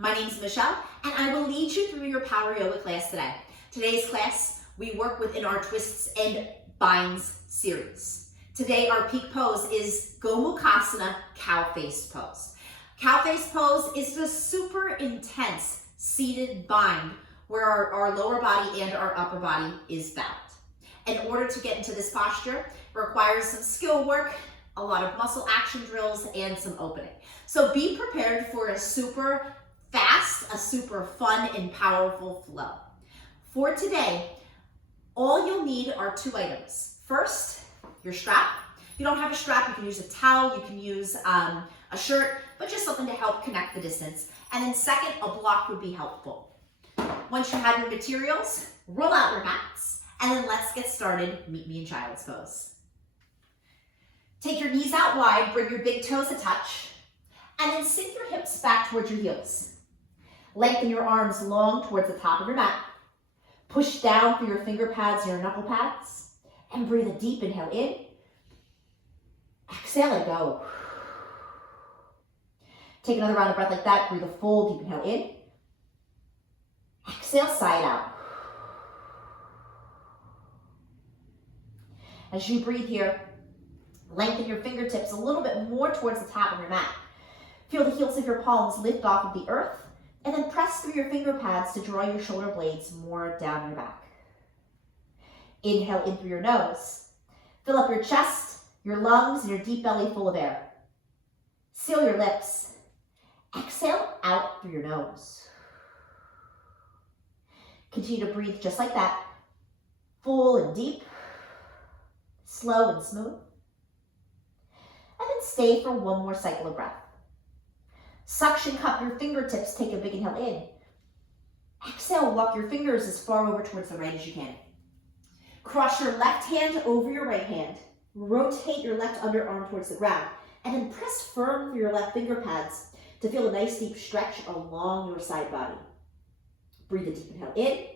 My name is Michelle, and I will lead you through your power yoga class today. Today's class, we work within our twists and binds series. Today, our peak pose is Gomukhasana, cow face pose. Cow face pose is the super intense seated bind where our lower body and our upper body is bound. In order to get into this posture, requires some skill work, a lot of muscle action drills, and some opening. So be prepared for a super fast, a super fun and powerful flow. For today, all you'll need are two items. First, your strap. If you don't have a strap, you can use a towel, you can use a shirt, but just something to help connect the distance. And then second, a block would be helpful. Once you have your materials, roll out your mats, and then let's get started. Meet me in child's pose. Take your knees out wide, bring your big toes a touch, and then sink your hips back towards your heels. Lengthen your arms long towards the top of your mat. Push down through your finger pads and your knuckle pads, and breathe a deep inhale in. Exhale and go. Take another round of breath like that. Breathe a full deep inhale in. Exhale, sigh it out. As you breathe here, lengthen your fingertips a little bit more towards the top of your mat. Feel the heels of your palms lift off of the earth, and then press through your finger pads to draw your shoulder blades more down your back. Inhale in through your nose. Fill up your chest, your lungs, and your deep belly full of air. Seal your lips. Exhale out through your nose. Continue to breathe just like that. Full and deep. Slow and smooth. And then stay for one more cycle of breath. Suction cup your fingertips, take a big inhale in. Exhale, walk your fingers as far over towards the right as you can. Cross your left hand over your right hand. Rotate your left underarm towards the ground. And then press firm through your left finger pads to feel a nice deep stretch along your side body. Breathe a deep inhale in.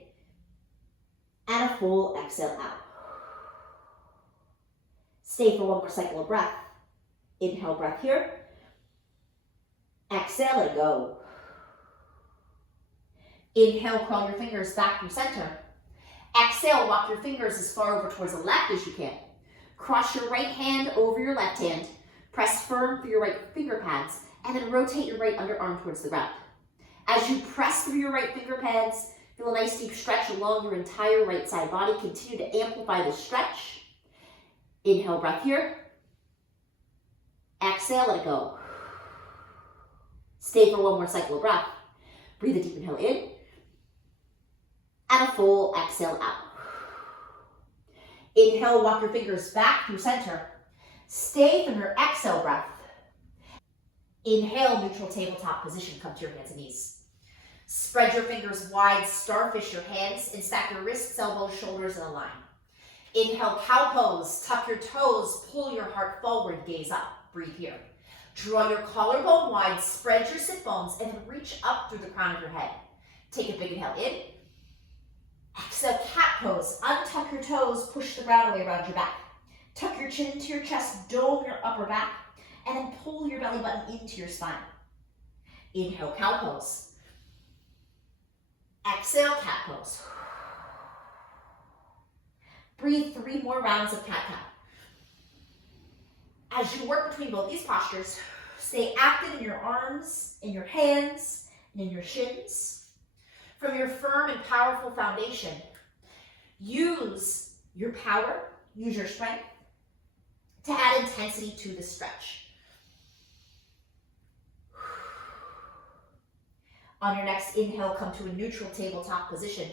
And a full exhale out. Stay for one more cycle of breath. Inhale, breath here. Exhale and go. Inhale, crawl your fingers back through center. Exhale, walk your fingers as far over towards the left as you can. Cross your right hand over your left hand. Press firm through your right finger pads, and then rotate your right underarm towards the ground. As you press through your right finger pads, feel a nice deep stretch along your entire right side body. Continue to amplify this stretch. Inhale, breath here. Exhale, let it go. Stay for one more cycle of breath. Breathe a deep inhale in. And a full exhale out. Inhale, walk your fingers back through center. Stay from your exhale breath. Inhale, neutral tabletop position. Come to your hands and knees. Spread your fingers wide, starfish your hands, and stack your wrists, elbows, shoulders in a line. Inhale, cow pose. Tuck your toes, pull your heart forward, gaze up. Breathe here. Draw your collarbone wide, spread your sit bones, and then reach up through the crown of your head. Take a big inhale in. Exhale, cat pose. Untuck your toes, push the ground away around your back. Tuck your chin into your chest, dome your upper back, and then pull your belly button into your spine. Inhale, cow pose. Exhale, cat pose. Breathe 3 more rounds of cat-cow. As you work between both these postures, stay active in your arms, in your hands, and in your shins. From your firm and powerful foundation, use your power, use your strength to add intensity to the stretch. On your next inhale, come to a neutral tabletop position.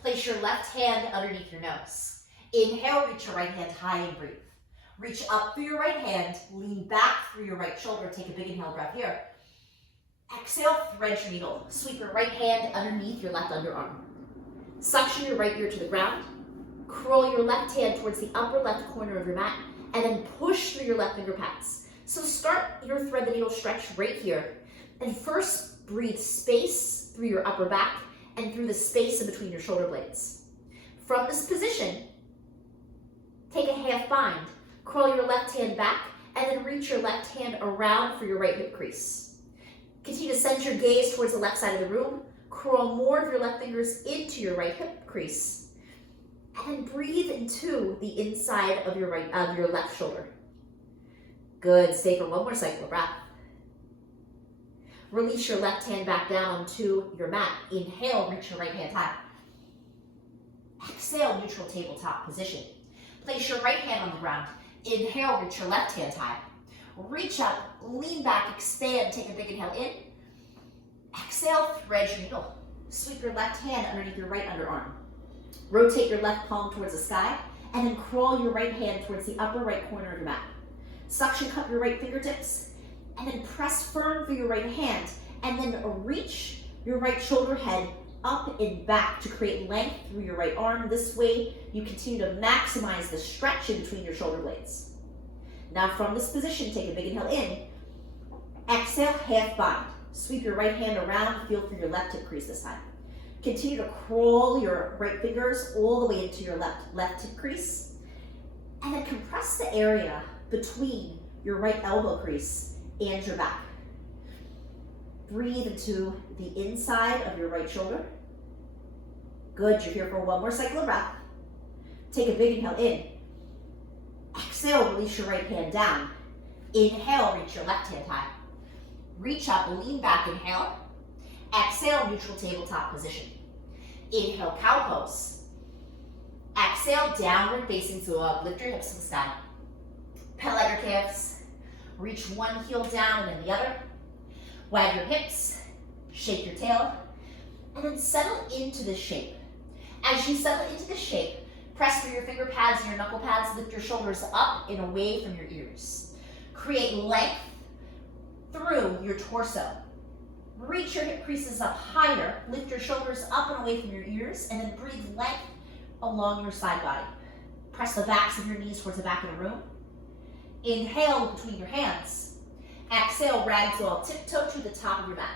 Place your left hand underneath your nose. Inhale, reach your right hand high and breathe. Reach up through your right hand, lean back through your right shoulder. Take a big inhale breath here. Exhale, thread your needle. Sweep your right hand underneath your left underarm. Suction your right ear to the ground. Curl your left hand towards the upper left corner of your mat, and then push through your left finger pads. So start your thread the needle stretch right here. And first, breathe space through your upper back and through the space in between your shoulder blades. From this position, take a half bind. Curl your left hand back and then reach your left hand around for your right hip crease. Continue to send your gaze towards the left side of the room. Crawl more of your left fingers into your right hip crease. And then breathe into the inside of your left shoulder. Good. Stay for one more cycle of breath. Release your left hand back down onto your mat. Inhale, reach your right hand high. Exhale, neutral tabletop position. Place your right hand on the ground. Inhale, reach your left hand high. Reach up, lean back, expand, take a big inhale in. Exhale, thread your needle. Sweep your left hand underneath your right underarm. Rotate your left palm towards the sky, and then crawl your right hand towards the upper right corner of your mat. Suction cup your right fingertips, and then press firm through your right hand, and then reach your right shoulder head up and back to create length through your right arm. This way, you continue to maximize the stretch in between your shoulder blades. Now from this position, take a big inhale in. Exhale, half bind. Sweep your right hand around, feel for your left hip crease this time. Continue to crawl your right fingers all the way into your left hip crease. And then compress the area between your right elbow crease and your back. Breathe into the inside of your right shoulder. Good, you're here for one more cycle of breath. Take a big inhale in. Exhale, release your right hand down. Inhale, reach your left hand high. Reach up, lean back, inhale. Exhale, neutral tabletop position. Inhale, cow pose. Exhale, downward facing dog. Lift your hips to the sky. Pedal out your calves. Reach one heel down and then the other. Wag your hips. Shake your tail. And then settle into this shape. As you settle into this shape, press through your finger pads and your knuckle pads. Lift your shoulders up and away from your ears. Create length through your torso. Reach your hip creases up higher. Lift your shoulders up and away from your ears. And then breathe length along your side body. Press the backs of your knees towards the back of the room. Inhale between your hands. Exhale, ragdoll, tiptoe to the top of your mat.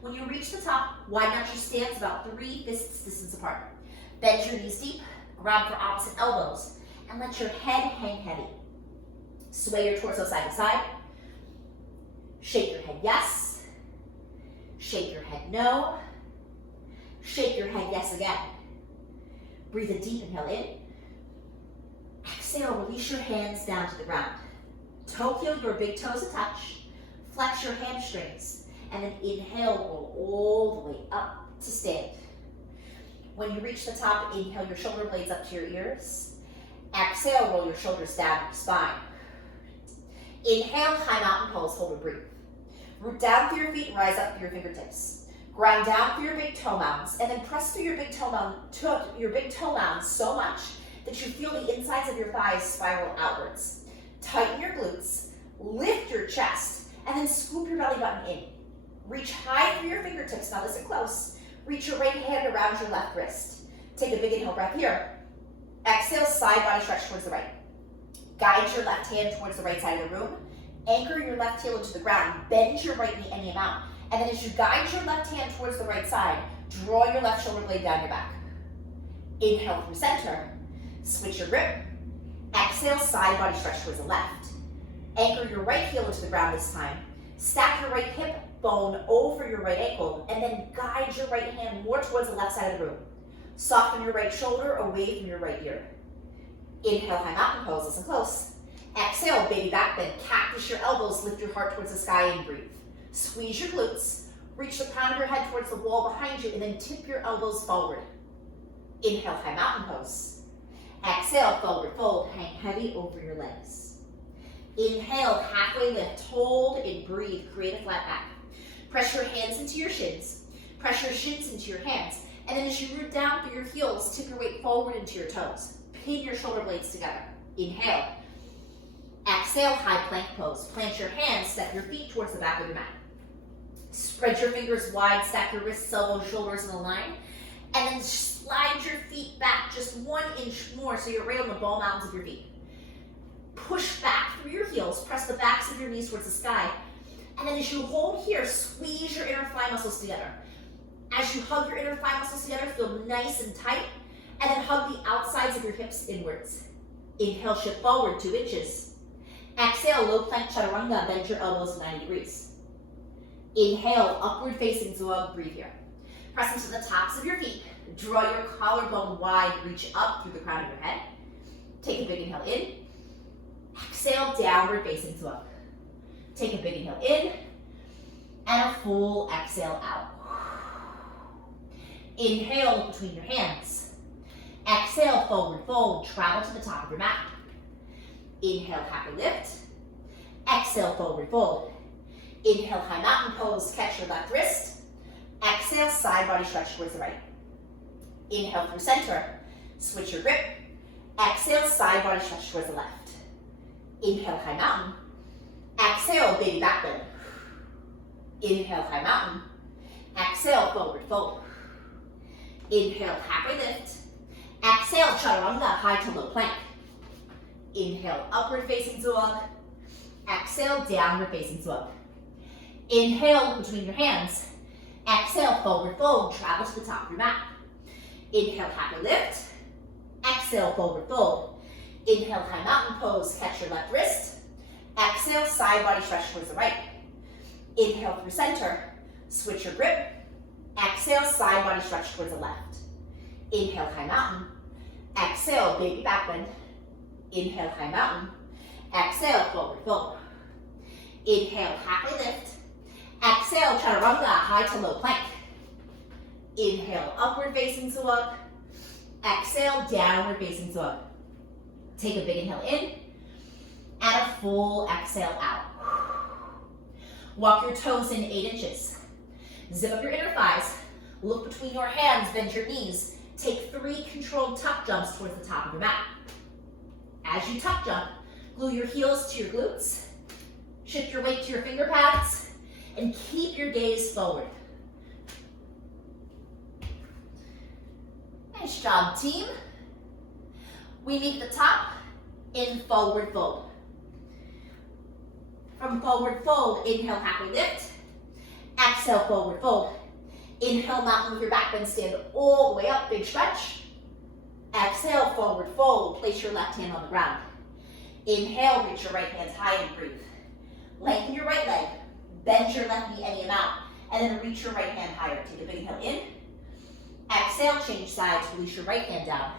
When you reach the top, widen out your stance about 3 fists distance apart. Bend your knees deep, grab for opposite elbows, and let your head hang heavy. Sway your torso side to side. Shake your head yes. Shake your head no. Shake your head yes again. Breathe a deep inhale in. Exhale, release your hands down to the ground. Toe heel your big toes a touch. Flex your hamstrings. And then inhale, roll all the way up to stand. When you reach the top, inhale your shoulder blades up to your ears. Exhale, roll your shoulders down your spine. Inhale, high mountain pose, hold and breathe. Root down through your feet, rise up through your fingertips. Ground down through your big toe mounds, and then press through your big toe mounds so much that you feel the insides of your thighs spiral outwards. Tighten your glutes, lift your chest, and then scoop your belly button in. Reach high through your fingertips. Now listen close. Reach your right hand around your left wrist. Take a big inhale breath here. Exhale, side body stretch towards the right. Guide your left hand towards the right side of the room. Anchor your left heel into the ground. Bend your right knee any amount. And then as you guide your left hand towards the right side, draw your left shoulder blade down your back. Inhale through center. Switch your grip. Exhale, side body stretch towards the left. Anchor your right heel into the ground this time. Stack your right hip bone over your right ankle, and then guide your right hand more towards the left side of the room. Soften your right shoulder away from your right ear. Inhale, high mountain pose, listen close. Exhale, baby back bend, cactus your elbows, lift your heart towards the sky and breathe. Squeeze your glutes, reach the crown of your head towards the wall behind you, and then tip your elbows forward. Inhale, high mountain pose. Exhale, forward fold, hang heavy over your legs. Inhale, halfway lift, hold and breathe, create a flat back. Press your hands into your shins. Press your shins into your hands. And then as you root down through your heels, tip your weight forward into your toes. Pin your shoulder blades together. Inhale. Exhale, high plank pose. Plant your hands, step your feet towards the back of your mat. Spread your fingers wide, stack your wrists, elbows, shoulders in a line. And then slide your feet back just 1 inch more so you're right on the ball mounds of your feet. Push back through your heels, press the backs of your knees towards the sky. And then as you hold here, squeeze your inner thigh muscles together. As you hug your inner thigh muscles together, feel nice and tight. And then hug the outsides of your hips inwards. Inhale, shift forward 2 inches. Exhale, low plank chaturanga, bend your elbows 90 degrees. Inhale, upward facing dog, breathe here. Press into the tops of your feet. Draw your collarbone wide, reach up through the crown of your head. Take a big inhale in. Exhale, downward facing dog. Take a big inhale in, and a full exhale out. Inhale between your hands. Exhale, forward fold, travel to the top of your mat. Inhale, happy lift. Exhale, forward fold. Inhale, high mountain pose, catch your left wrist. Exhale, side body stretch towards the right. Inhale through center, switch your grip. Exhale, side body stretch towards the left. Inhale, high mountain. Exhale, baby back bend. Inhale, high mountain. Exhale, forward fold. Inhale, happy lift. Exhale, chaturanga, high to low plank. Inhale, upward facing dog. Exhale, downward facing dog. Inhale between your hands. Exhale, forward fold, travel to the top of your mat. Inhale, happy lift. Exhale, forward fold. Inhale, high mountain pose, catch your left wrist. Exhale, side body stretch towards the right. Inhale through center, switch your grip. Exhale, side body stretch towards the left. Inhale, high mountain. Exhale, baby back bend. Inhale, high mountain. Exhale, forward fold. Inhale, happy lift. Exhale, chaturanga, high to low plank. Inhale, upward facing dog. Exhale, downward facing dog. Take a big inhale in, and a full exhale out. Walk your toes in 8 inches. Zip up your inner thighs. Look between your hands, bend your knees. Take 3 controlled tuck jumps towards the top of your mat. As you tuck jump, glue your heels to your glutes. Shift your weight to your finger pads, and keep your gaze forward. Nice job, team. We meet the top in forward fold. From forward fold, inhale, happy lift. Exhale, forward fold. Inhale, mountain with your back bend, stand all the way up, big stretch. Exhale, forward fold, place your left hand on the ground. Inhale, reach your right hand high and breathe. Lengthen your right leg, bend your left knee any amount, and then reach your right hand higher. Take a big inhale in. Exhale, change sides, release your right hand down.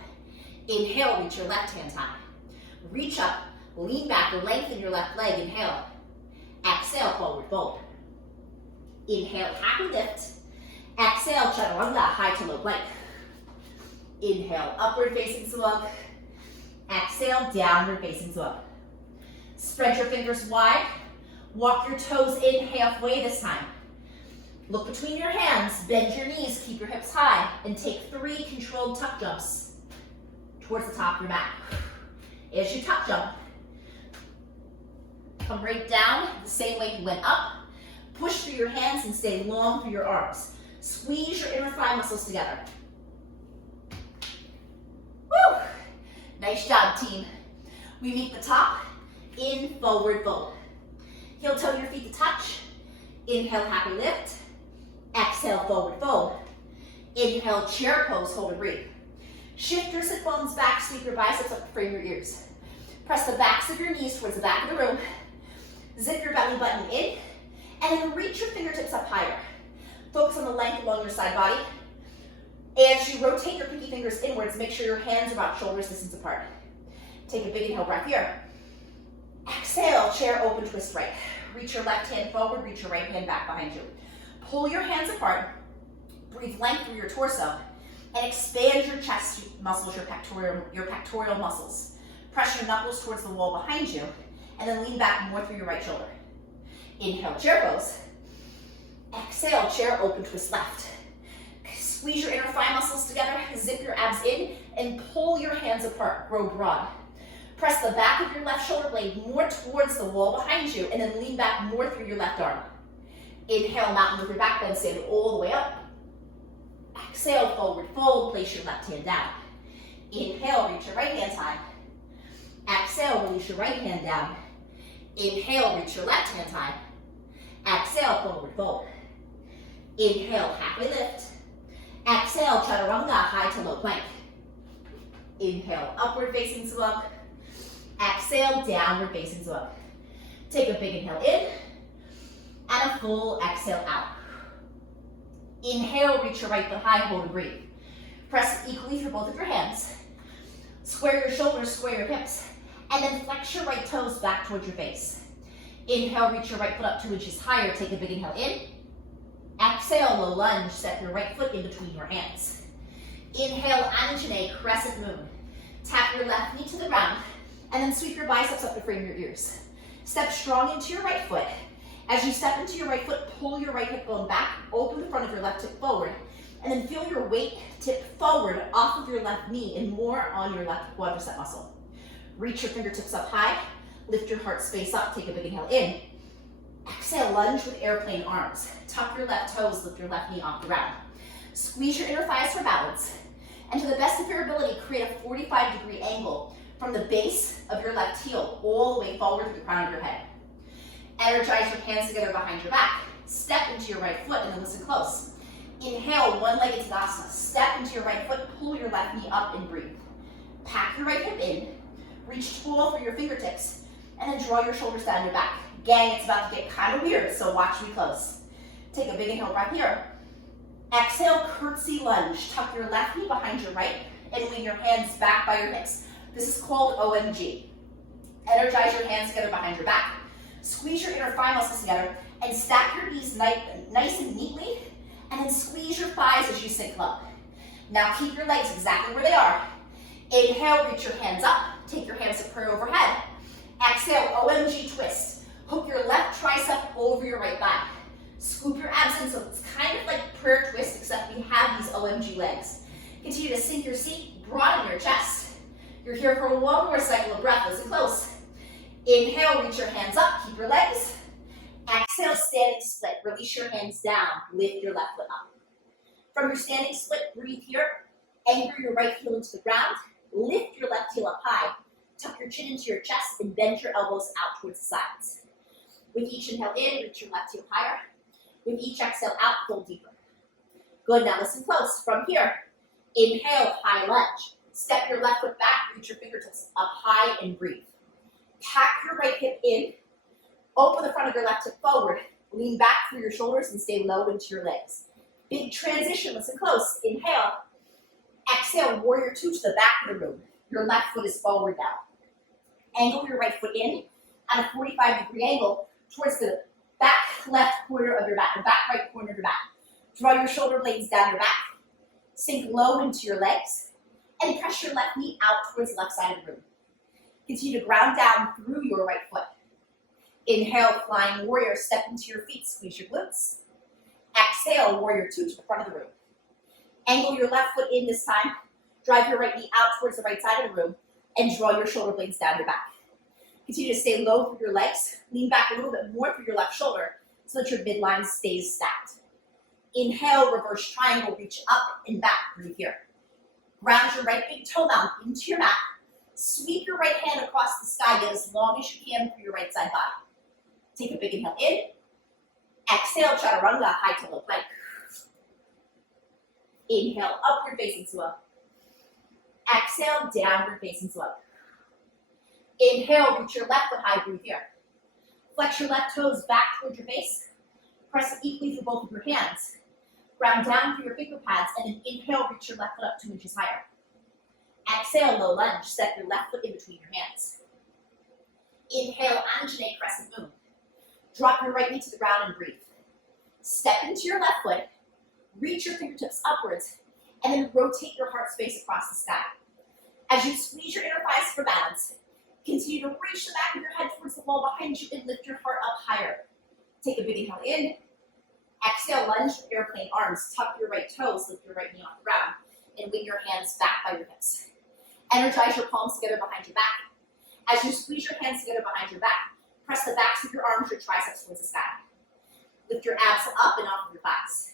Inhale, reach your left hand high. Reach up, lean back, lengthen your left leg, inhale. Exhale, forward fold. Inhale, happy lift. Exhale, chaturanga, high to low plank. Inhale, upward facing dog. Exhale, downward facing dog. Spread your fingers wide. Walk your toes in halfway this time. Look between your hands, bend your knees, keep your hips high, and take 3 controlled tuck jumps towards the top of your mat. As you tuck jump, come right down the same way you went up. Push through your hands and stay long through your arms. Squeeze your inner thigh muscles together. Woo! Nice job, team. We meet the top in forward fold. Heel toe your feet to touch. Inhale, happy lift. Exhale, forward fold. Inhale, chair pose, hold and breathe. Shift your sit bones back, sweep your biceps up to frame your ears. Press the backs of your knees towards the back of the room. Zip your belly button in, and then reach your fingertips up higher. Focus on the length along your side body. As you rotate your pinky fingers inwards, make sure your hands are about shoulders distance apart. Take a big inhale breath here. Exhale, chair open, twist right. Reach your left hand forward, reach your right hand back behind you. Pull your hands apart, breathe length through your torso, and expand your chest muscles, your pectoral muscles. Press your knuckles towards the wall behind you, and then lean back more through your right shoulder. Inhale, chair pose. Exhale, chair open, twist left. Squeeze your inner thigh muscles together, zip your abs in, and pull your hands apart, grow broad. Press the back of your left shoulder blade more towards the wall behind you, and then lean back more through your left arm. Inhale, mountain with your back bend, stand all the way up. Exhale, forward fold, place your left hand down. Inhale, reach your right hand high. Exhale, release your right hand down. Inhale, reach your left hand high. Exhale, forward fold. Inhale, happy lift. Exhale, chaturanga, high to low plank. Inhale, upward facing dog. Exhale, downward facing dog. Take a big inhale in. And a full exhale out. Inhale, reach your right foot high, hold and breathe. Press equally through both of your hands. Square your shoulders, square your hips, and then flex your right toes back towards your face. Inhale, reach your right foot up 2 inches higher. Take a big inhale in. Exhale, low lunge. Step your right foot in between your hands. Inhale, Anjane, crescent moon. Tap your left knee to the ground, and then sweep your biceps up to frame your ears. Step strong into your right foot. As you step into your right foot, pull your right hip bone back, open the front of your left hip forward, and then feel your weight tip forward off of your left knee and more on your left quadricep muscle. Reach your fingertips up high, lift your heart space up, take a big inhale in. Exhale, lunge with airplane arms. Tuck your left toes, lift your left knee off the ground. Squeeze your inner thighs for balance. And to the best of your ability, create a 45-degree angle from the base of your left heel all the way forward to the crown of your head. Energize your hands together behind your back. Step into your right foot and then listen close. Inhale, one-legged Tadasana. Step into your right foot, pull your left knee up and breathe. Pack your right hip in, reach tall for your fingertips, and then draw your shoulders down your back. Gang, it's about to get kind of weird, so watch me close. Take a big inhale right here. Exhale, curtsy lunge. Tuck your left knee behind your right and lean your hands back by your hips. This is called OMG. Energize your hands together behind your back. Squeeze your inner thigh muscles together and stack your knees nice and neatly, and then squeeze your thighs as you sink low. Now keep your legs exactly where they are. Inhale, reach your hands up. Take your hands to prayer overhead. Exhale, OMG twist. Hook your left tricep over your right thigh. Scoop your abs in so it's kind of like prayer twist, except we have these OMG legs. Continue to sink your seat, broaden your chest. You're here for one more cycle of breath. Listen close. Inhale, reach your hands up, keep your legs. Exhale, standing split. Release your hands down, lift your left foot up. From your standing split, breathe here. Anchor your right heel into the ground. Lift your left heel up high. Tuck your chin into your chest and bend your elbows out towards the sides. With each inhale in, reach your left heel higher. With each exhale out, pull deeper. Good, now listen close. From here, inhale, high lunge. Step your left foot back, reach your fingertips up high and breathe. Pack your right hip in. Open the front of your left hip forward. Lean back through your shoulders and stay low into your legs. Big transition, listen close. Inhale. Exhale, warrior two to the back of the room. Your left foot is forward now. Angle your right foot in at a 45-degree angle towards the back left corner of your back, the back right corner of your back. Draw your shoulder blades down your back. Sink low into your legs and press your left knee out towards the left side of the room. Continue to ground down through your right foot. Inhale, flying warrior, step into your feet, squeeze your glutes. Exhale, warrior two to the front of the room. Angle your left foot in this time. Drive your right knee out towards the right side of the room and draw your shoulder blades down your back. Continue to stay low through your legs. Lean back a little bit more through your left shoulder so that your midline stays stacked. Inhale, reverse triangle, reach up and back, breathe here. Ground your right big toe mound into your mat. Sweep your right hand across the sky, get as long as you can through your right side body. Take a big inhale in. Exhale, chaturanga, high to low plank. Inhale, upward facing swell. Exhale, downward facing swell. Inhale, reach your left foot high, breathe here. Flex your left toes back towards your face. Press equally through both of your hands. Ground down through your finger pads, and then inhale, reach your left foot up 2 inches higher. Exhale, low lunge, step your left foot in between your hands. Inhale, Anjane, crescent moon. Drop your right knee to the ground and breathe. Step into your left foot, reach your fingertips upwards, and then rotate your heart space across the sky. As you squeeze your inner thighs for balance, continue to reach the back of your head towards the wall behind you and lift your heart up higher. Take a big inhale in. Exhale, lunge with airplane arms. Tuck your right toes, lift your right knee off the ground, and wing your hands back by your hips. Energize your palms together behind your back. As you squeeze your hands together behind your back, press the backs of your arms, your triceps towards the sky. Lift your abs up and off of your thighs.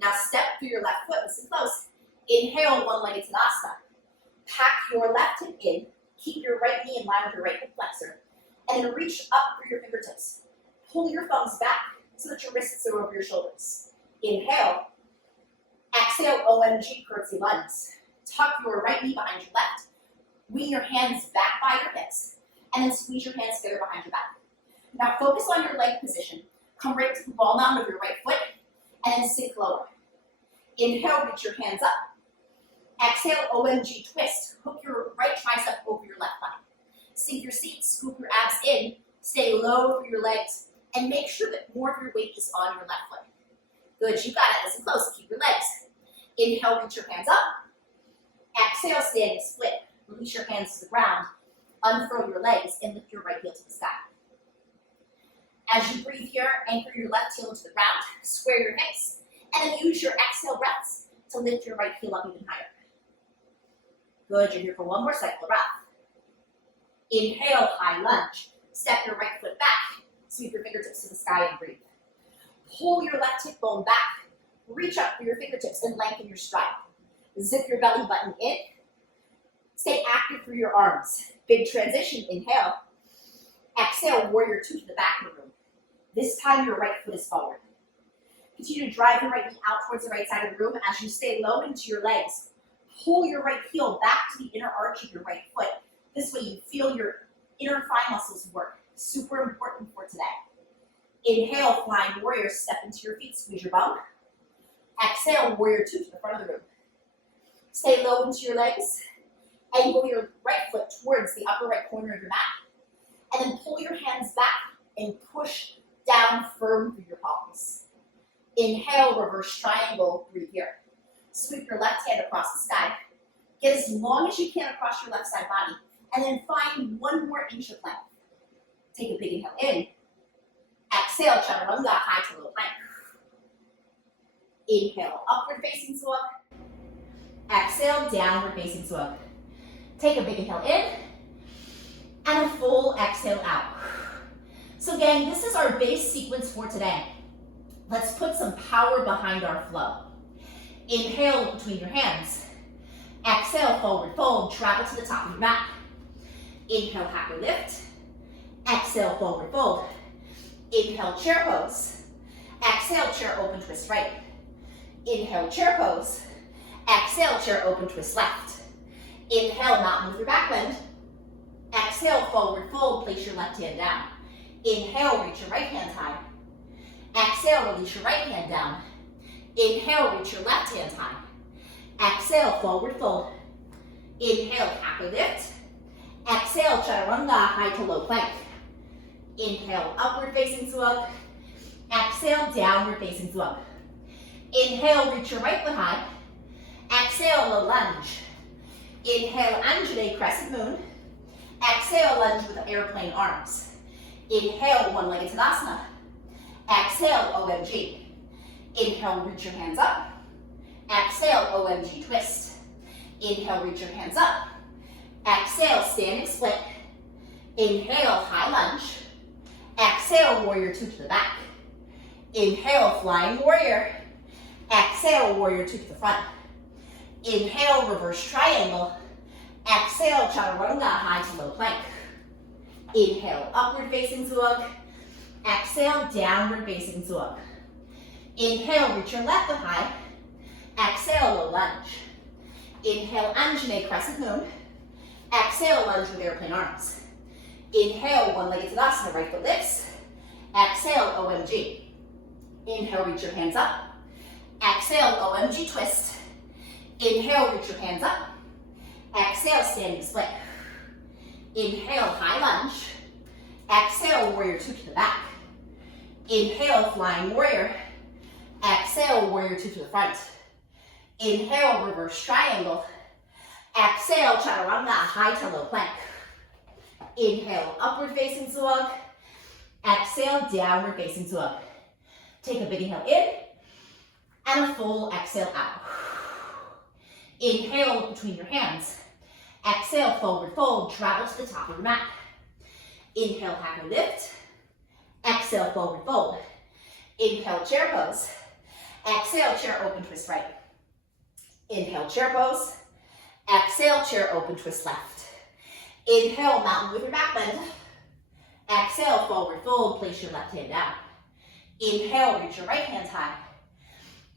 Now step through your left foot, listen close. Inhale, one-legged Tadasana. Pack your left hip in, keep your right knee in line with your right hip flexor, and then reach up through your fingertips. Pull your thumbs back so that your wrists are over your shoulders. Inhale. Exhale, OMG, curtsy lunge. Tuck your right knee behind your left. Wing your hands back by your hips, and then squeeze your hands together behind your back. Now focus on your leg position. Come right to the wall mound of your right foot, and then sink lower. Inhale, reach your hands up. Exhale, OMG twist. Hook your right tricep over your left thigh. Sink your seat, scoop your abs in, stay low through your legs, and make sure that more of your weight is on your left foot. Good, you got it. Listen close. Keep your legs. Inhale, reach your hands up. Exhale, standing split. Release your hands to the ground. Unfurl your legs and lift your right heel to the sky. As you breathe here, anchor your left heel into the ground, square your hips, and then use your exhale breaths to lift your right heel up even higher. Good, you're here for one more cycle of breath. Inhale, high lunge. Step your right foot back. Sweep your fingertips to the sky and breathe. Pull your left hip bone back. Reach up for your fingertips and lengthen your stride. Zip your belly button in. Stay active through your arms. Big transition, inhale. Exhale, warrior two to the back of the room. This time your right foot is forward. Continue to drive your right knee out towards the right side of the room as you stay low into your legs. Pull your right heel back to the inner arch of your right foot. This way you feel your inner thigh muscles work. Super important for today. Inhale, flying warrior, step into your feet, squeeze your bum. Exhale, warrior two to the front of the room. Stay low into your legs. Angle your right foot towards the upper right corner of your mat. And then pull your hands back and push down firm through your palms. Inhale, reverse triangle, breathe here. Sweep your left hand across the sky. Get as long as you can across your left side body. And then find one more inch of length. Take a big inhale in. Exhale, chaturanga, high to low plank. Inhale, upward facing dog. Exhale, downward facing dog. Take a big inhale in. And a full exhale out. So gang, this is our base sequence for today. Let's put some power behind our flow. Inhale between your hands. Exhale, forward fold, travel to the top of your mat. Inhale, happy lift. Exhale, forward fold. Inhale, chair pose. Exhale, chair open twist right. Inhale, chair pose. Exhale, chair open twist left. Inhale, mountain with your back bend. Exhale, forward fold, place your left hand down. Inhale, reach your right hand high. Exhale, release your right hand down. Inhale, reach your left hand high. Exhale, forward fold. Inhale, happy lift. Exhale, chaturanga, high to low plank. Inhale, upward facing dog. Exhale, downward facing dog. Inhale, reach your right foot high. Exhale, low lunge. Inhale, Anjali, crescent moon. Exhale, lunge with airplane arms. Inhale, one-legged Tadasana. Exhale, OMG. Inhale, reach your hands up. Exhale, OMG twist. Inhale, reach your hands up. Exhale, standing split. Inhale, high lunge. Exhale, warrior two to the back. Inhale, flying warrior. Exhale, warrior two to the front. Inhale, reverse triangle. Exhale, chaturanga, high to low plank. Inhale, upward facing dog. Exhale, downward facing dog. Inhale, reach your left foot high. Exhale, low lunge. Inhale, Anjali, crescent moon. Exhale, lunge with airplane arms. Inhale, one-legged Tadasana, right foot lifts. Exhale, OMG. Inhale, reach your hands up. Exhale, OMG twist. Inhale, reach your hands up. Exhale, standing split. Inhale, high lunge. Exhale, warrior two to the back. Inhale, flying warrior. Exhale, warrior two to the front. Inhale, reverse triangle. Exhale, chaturanga, high to low plank. Inhale, upward facing dog. Exhale, downward facing dog. Take a big inhale in and a full exhale out. Inhale between your hands. Exhale, forward fold, travel to the top of your mat. Inhale, happy lift. Exhale, forward fold. Inhale, chair pose. Exhale, chair open twist right. Inhale, chair pose. Exhale, chair open twist left. Inhale, mountain with your back bend. Exhale, forward fold, place your left hand down. Inhale, reach your right hand high.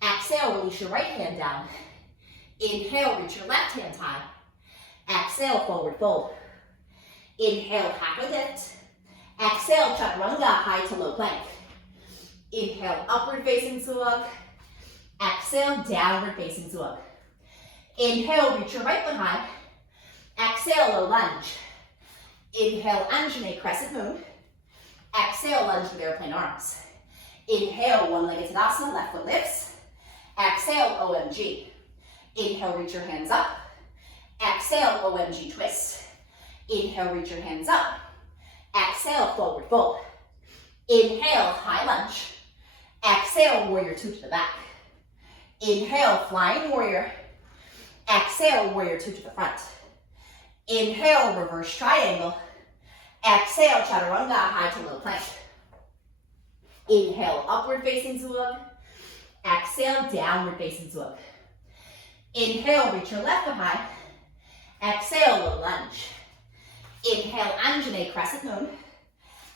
Exhale, release your right hand down. Inhale, reach your left hand high. Exhale, forward fold. Inhale, happy lift. Exhale, chaturanga, high to low plank. Inhale, upward facing dog. Exhale, downward facing dog. Inhale, reach your right foot high. Exhale, low lunge. Inhale, Anjane crescent moon. Exhale, lunge with airplane arms. Inhale, one-legged Tadasana, left foot lifts. Exhale, OMG. Inhale, reach your hands up. Exhale, OMG twist. Inhale, reach your hands up. Exhale, forward fold. Inhale, high lunge. Exhale, warrior two to the back. Inhale, flying warrior. Exhale, warrior two to the front. Inhale, reverse triangle. Exhale, chaturanga, high to low plank. Inhale, upward facing dog. Exhale, downward facing dog. Inhale, reach your left foot high. Exhale, low lunge. Inhale, Anjane crescent moon.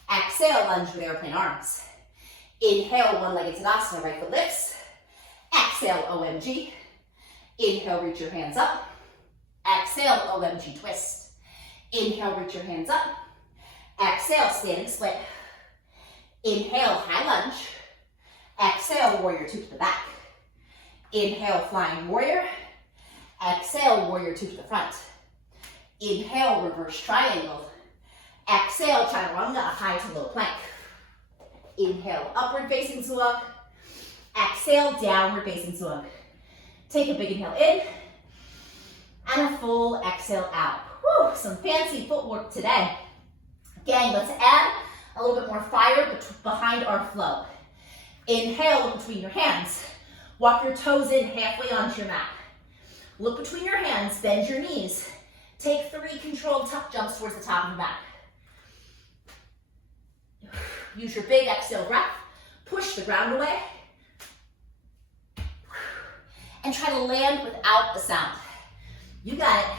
Exhale, lunge with airplane arms. Inhale, one-legged Tadasana, right foot lifts. Exhale, OMG. Inhale, reach your hands up. Exhale, OMG twist. Inhale, reach your hands up. Exhale, standing split. Inhale, high lunge. Exhale, warrior two to the back. Inhale, flying warrior. Exhale, warrior two to the front. Inhale, reverse triangle. Exhale, chaturanga, high to low plank. Inhale, upward facing dog. Exhale, downward facing dog. Take a big inhale in. And a full exhale out. Whew, some fancy footwork today. Gang, let's add a little bit more fire behind our flow. Inhale, look between your hands. Walk your toes in halfway onto your mat. Look between your hands, bend your knees. Take 3 controlled tuck jumps towards the top of your mat. Use your big exhale breath. Push the ground away. And try to land without the sound. You got it.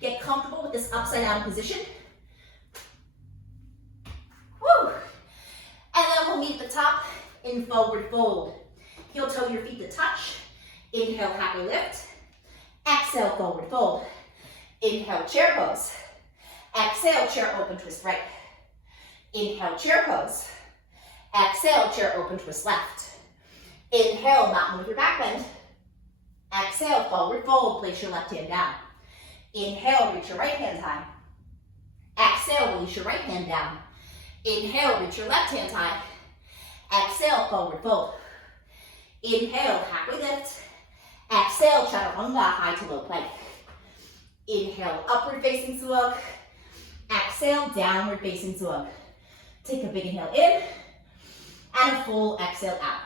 Get comfortable with this upside down position. Woo! And then we'll meet at the top in forward fold. Heel toe your feet to touch. Inhale, happy lift. Exhale, forward fold. Inhale, chair pose. Exhale, chair open twist right. Inhale, chair pose. Exhale, chair open twist left. Inhale, mountain with your back bend. Exhale, forward fold, place your left hand down. Inhale, reach your right hand high. Exhale, release your right hand down. Inhale, reach your left hand high. Exhale, forward fold. Inhale, happy lift. Exhale, chaturanga, high to low plank. Inhale, upward facing dog. Exhale, downward facing dog. Take a big inhale in and a full exhale out.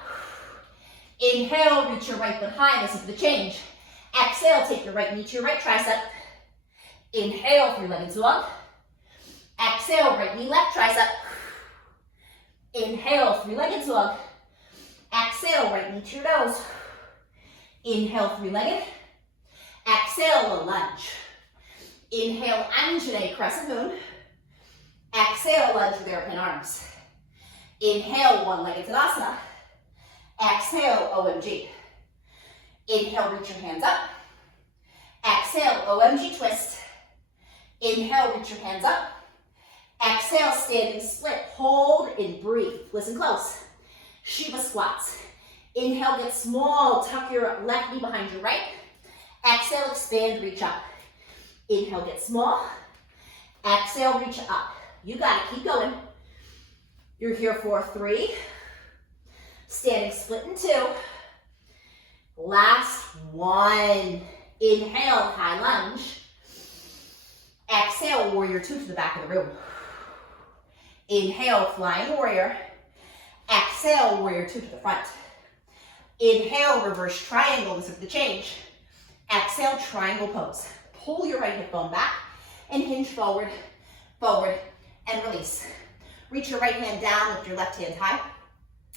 Inhale, reach your right foot high, listen to the change. Exhale, take your right knee to your right tricep. Inhale, 3-legged dog. Exhale, right knee, left tricep. Inhale, 3-legged dog. Exhale, right knee to your nose. Inhale, 3-legged. Exhale, low lunge. Inhale, Anjane crescent moon. Exhale, lunge with airplane arms. Inhale, one-legged Tadasana. Exhale, OMG. Inhale, reach your hands up. Exhale, OMG twist. Inhale, reach your hands up. Exhale, standing split. Hold and breathe. Listen close. Shiva squats. Inhale, get small. Tuck your left knee behind your right. Exhale, expand, reach up. Inhale, get small. Exhale, reach up. You got it. Keep going. You're here for 3. Standing split in 2. Last 1. Inhale, high lunge. Exhale, warrior 2 to the back of the room. Inhale, flying warrior. Exhale, warrior 2 to the front. Inhale, reverse triangle. This is the change. Exhale, triangle pose. Pull your right hip bone back and hinge forward, forward, and release. Reach your right hand down, lift your left hand high.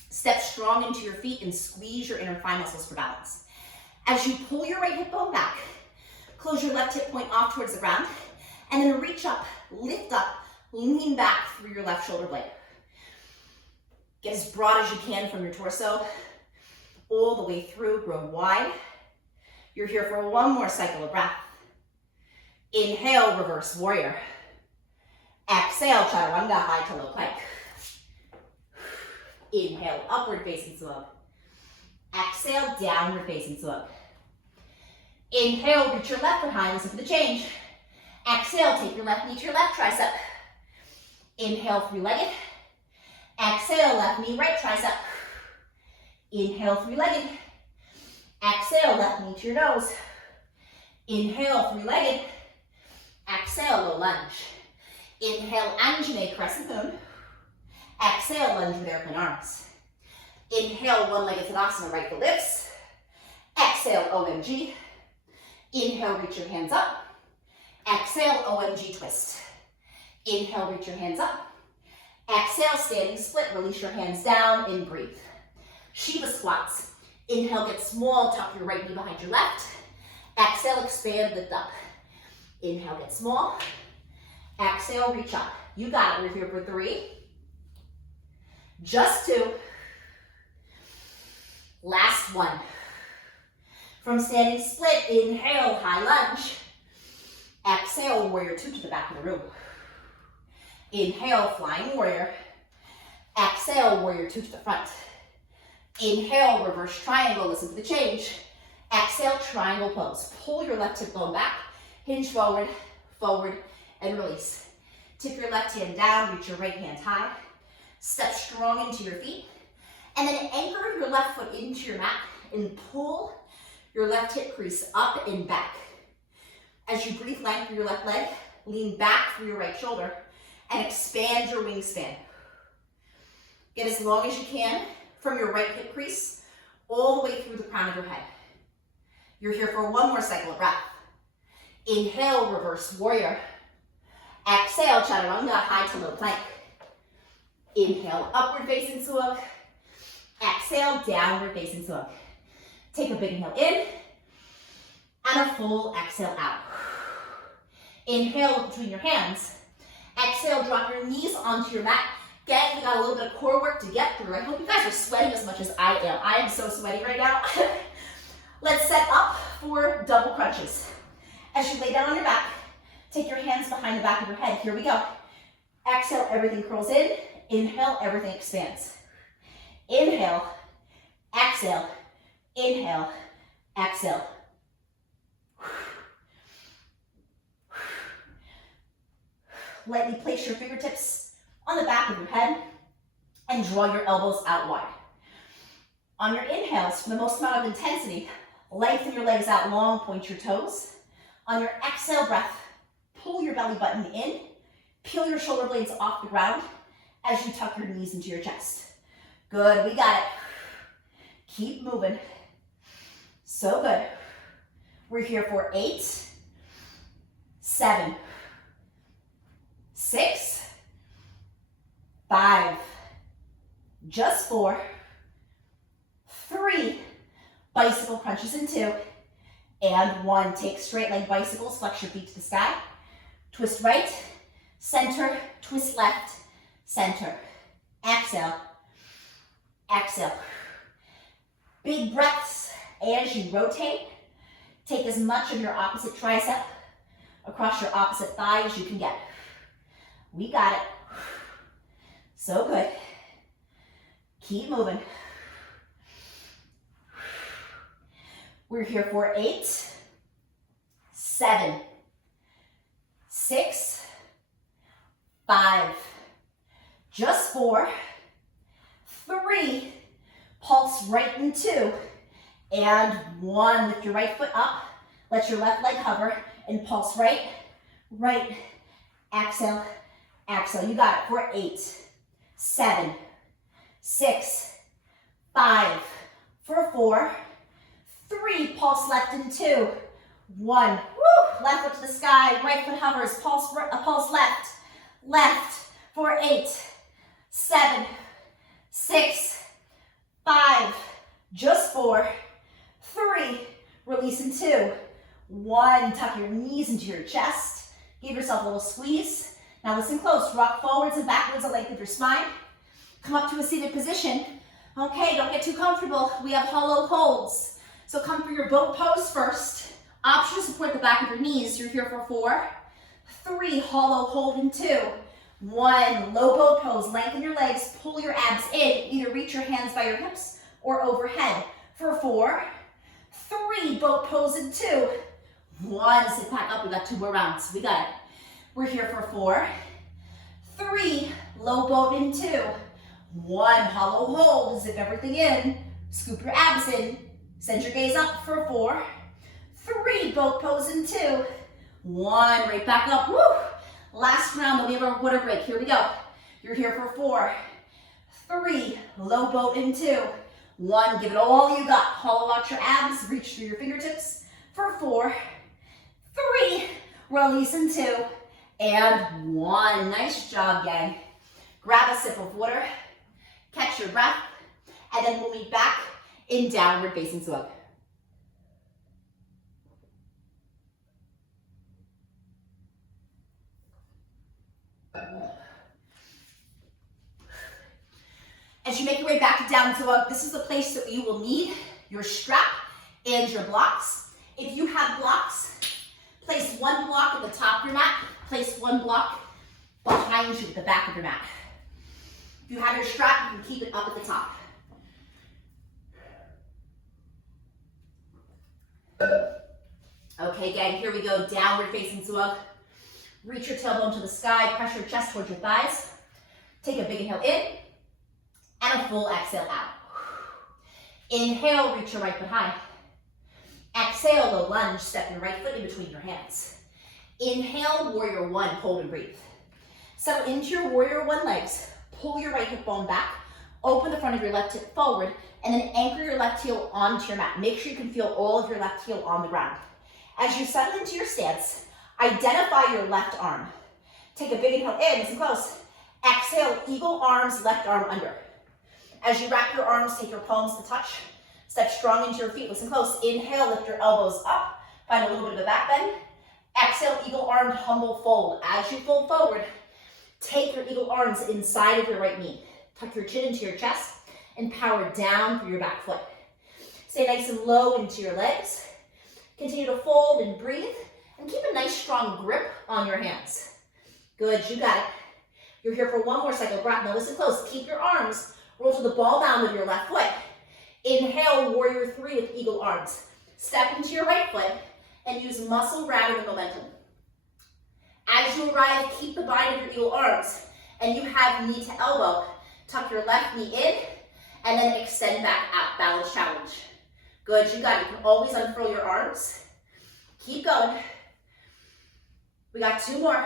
Step strong into your feet and squeeze your inner thigh muscles for balance. As you pull your right hip bone back, close your left hip point off towards the ground, and then reach up, lift up, lean back through your left shoulder blade. Get as broad as you can from your torso, all the way through, grow wide. You're here for one more cycle of breath. Inhale, reverse warrior. Exhale, chaturanga, high to low plank. Inhale, upward facing dog. Exhale, downward facing dog. Inhale, reach your left foot high, listen for the change. Exhale, take your left knee to your left tricep. Inhale, three-legged. Exhale, left knee, right tricep. Inhale, three-legged. Exhale, left knee to your nose. Inhale, three-legged. Exhale, low lunge. Inhale, Anjane crescent moon. Exhale, lunge with airplane arms. Inhale, one-legged Savasana, right foot lifts. Exhale, OMG. Inhale, reach your hands up. Exhale, OMG twist. Inhale, reach your hands up. Exhale, standing split, release your hands down and breathe. Shiva squats. Inhale, get small, tuck your right knee behind your left. Exhale, expand, lift up. Inhale, get small. Exhale, reach up. You got it. We're here for 3. Just 2. Last 1. From standing split, inhale, high lunge. Exhale, warrior 2 to the back of the room. Inhale, flying warrior. Exhale, warrior 2 to the front. Inhale, reverse triangle, listen to the change. Exhale, triangle pose. Pull your left hip bone back, hinge forward, forward, and release. Tip your left hand down, reach your right hand high. Step strong into your feet. And then anchor your left foot into your mat and pull your left hip crease up and back. As you breathe, lengthen your left leg, lean back through your right shoulder, and expand your wingspan. Get as long as you can from your right hip crease all the way through the crown of your head. You're here for 1 more cycle of breath. Inhale, reverse warrior. Exhale, chaturanga, high to low plank. Inhale, upward facing dog. Exhale, downward facing dog. Take a big inhale in and a full exhale out. Inhale, look between your hands. Exhale, drop your knees onto your mat. Again, we got a little bit of core work to get through. I hope you guys are sweating as much as I am. I am so sweaty right now. Let's set up for double crunches. As you lay down on your back, take your hands behind the back of your head. Here we go. Exhale, everything curls in. Inhale, everything expands. Inhale, exhale, inhale, exhale. Lightly place your fingertips on the back of your head and draw your elbows out wide. On your inhales, for the most amount of intensity, lengthen your legs out long, point your toes. On your exhale breath, pull your belly button in, peel your shoulder blades off the ground as you tuck your knees into your chest. Good, we got it. Keep moving. So good. We're here for 8, 7, 6, 5, just 4, 3, bicycle crunches in 2, and 1. Take straight leg bicycles, flex your feet to the sky. Twist right, center, twist left, center. Exhale, exhale. Big breaths as you rotate. Take as much of your opposite tricep across your opposite thigh as you can get. We got it. So good. Keep moving. We're here for 8, 7, 6, 5, just 4, 3, pulse right in 2, and 1. Lift your right foot up, let your left leg hover, and pulse right, right, exhale, exhale. You got it for 8, 7, 6, 5, for 4, 3, pulse left in 2, 1. Woo! Left foot to the sky, right foot hovers, pulse left, left for 8, 7, 6, 5, just 4, 3, release in 2, 1. Tuck your knees into your chest. Give yourself a little squeeze. Now listen close. Rock forwards and backwards the length of your spine. Come up to a seated position. Okay, don't get too comfortable. We have hollow holds. So come for your boat pose first. Option to support the back of your knees. You're here for 4, 3, hollow hold in 2, 1, low boat pose. Lengthen your legs, pull your abs in. Either reach your hands by your hips or overhead. For 4, 3, boat pose in 2, 1, sit back up. We got 2 more rounds. We got it. We're here for 4, 3, low boat in 2, 1, hollow hold. Zip everything in. Scoop your abs in. Send your gaze up for 4, 3, boat pose in 2, 1, right back up. Woo! Last round, then we have our water break. Here we go. You're here for 4, 3, low boat in 2, 1, give it all you got. Hollow out your abs, reach through your fingertips for 4, 3, release in 2, and 1. Nice job, gang. Grab a sip of water, catch your breath, and then we'll meet back in downward facing dog. As you make your way back to down dog, this is the place that you will need your strap and your blocks. If you have blocks, place 1 block at the top of your mat, place 1 block behind you at the back of your mat. If you have your strap, you can keep it up at the top. Okay, gang, here we go, downward facing dog. Reach your tailbone to the sky, press your chest towards your thighs. Take a big inhale in, and a full exhale out. Inhale, reach your right foot high. Exhale, low lunge, step your right foot in between your hands. Inhale, warrior 1, hold and breathe. Settle into your warrior 1 legs. Pull your right hip bone back, open the front of your left hip forward, and then anchor your left heel onto your mat. Make sure you can feel all of your left heel on the ground. As you settle into your stance, identify your left arm. Take a big inhale in, listen close. Exhale, eagle arms, left arm under. As you wrap your arms, take your palms to touch. Step strong into your feet, listen close. Inhale, lift your elbows up. Find a little bit of a back bend. Exhale, eagle armed, humble fold. As you fold forward, take your eagle arms inside of your right knee. Tuck your chin into your chest and power down through your back foot. Stay nice and low into your legs. Continue to fold and breathe and keep a nice strong grip on your hands. Good, you got it. You're here for 1 more cycle of breath. Now listen close. Keep your arms. Roll to the ball down with your left foot. Inhale, warrior 3 with eagle arms. Step into your right foot and use muscle rather than momentum. As you arrive, keep the bind of your eagle arms and you have knee to elbow. Tuck your left knee in and then extend back out, balance challenge. Good, you got it. You can always unfurl your arms. Keep going. We got 2 more.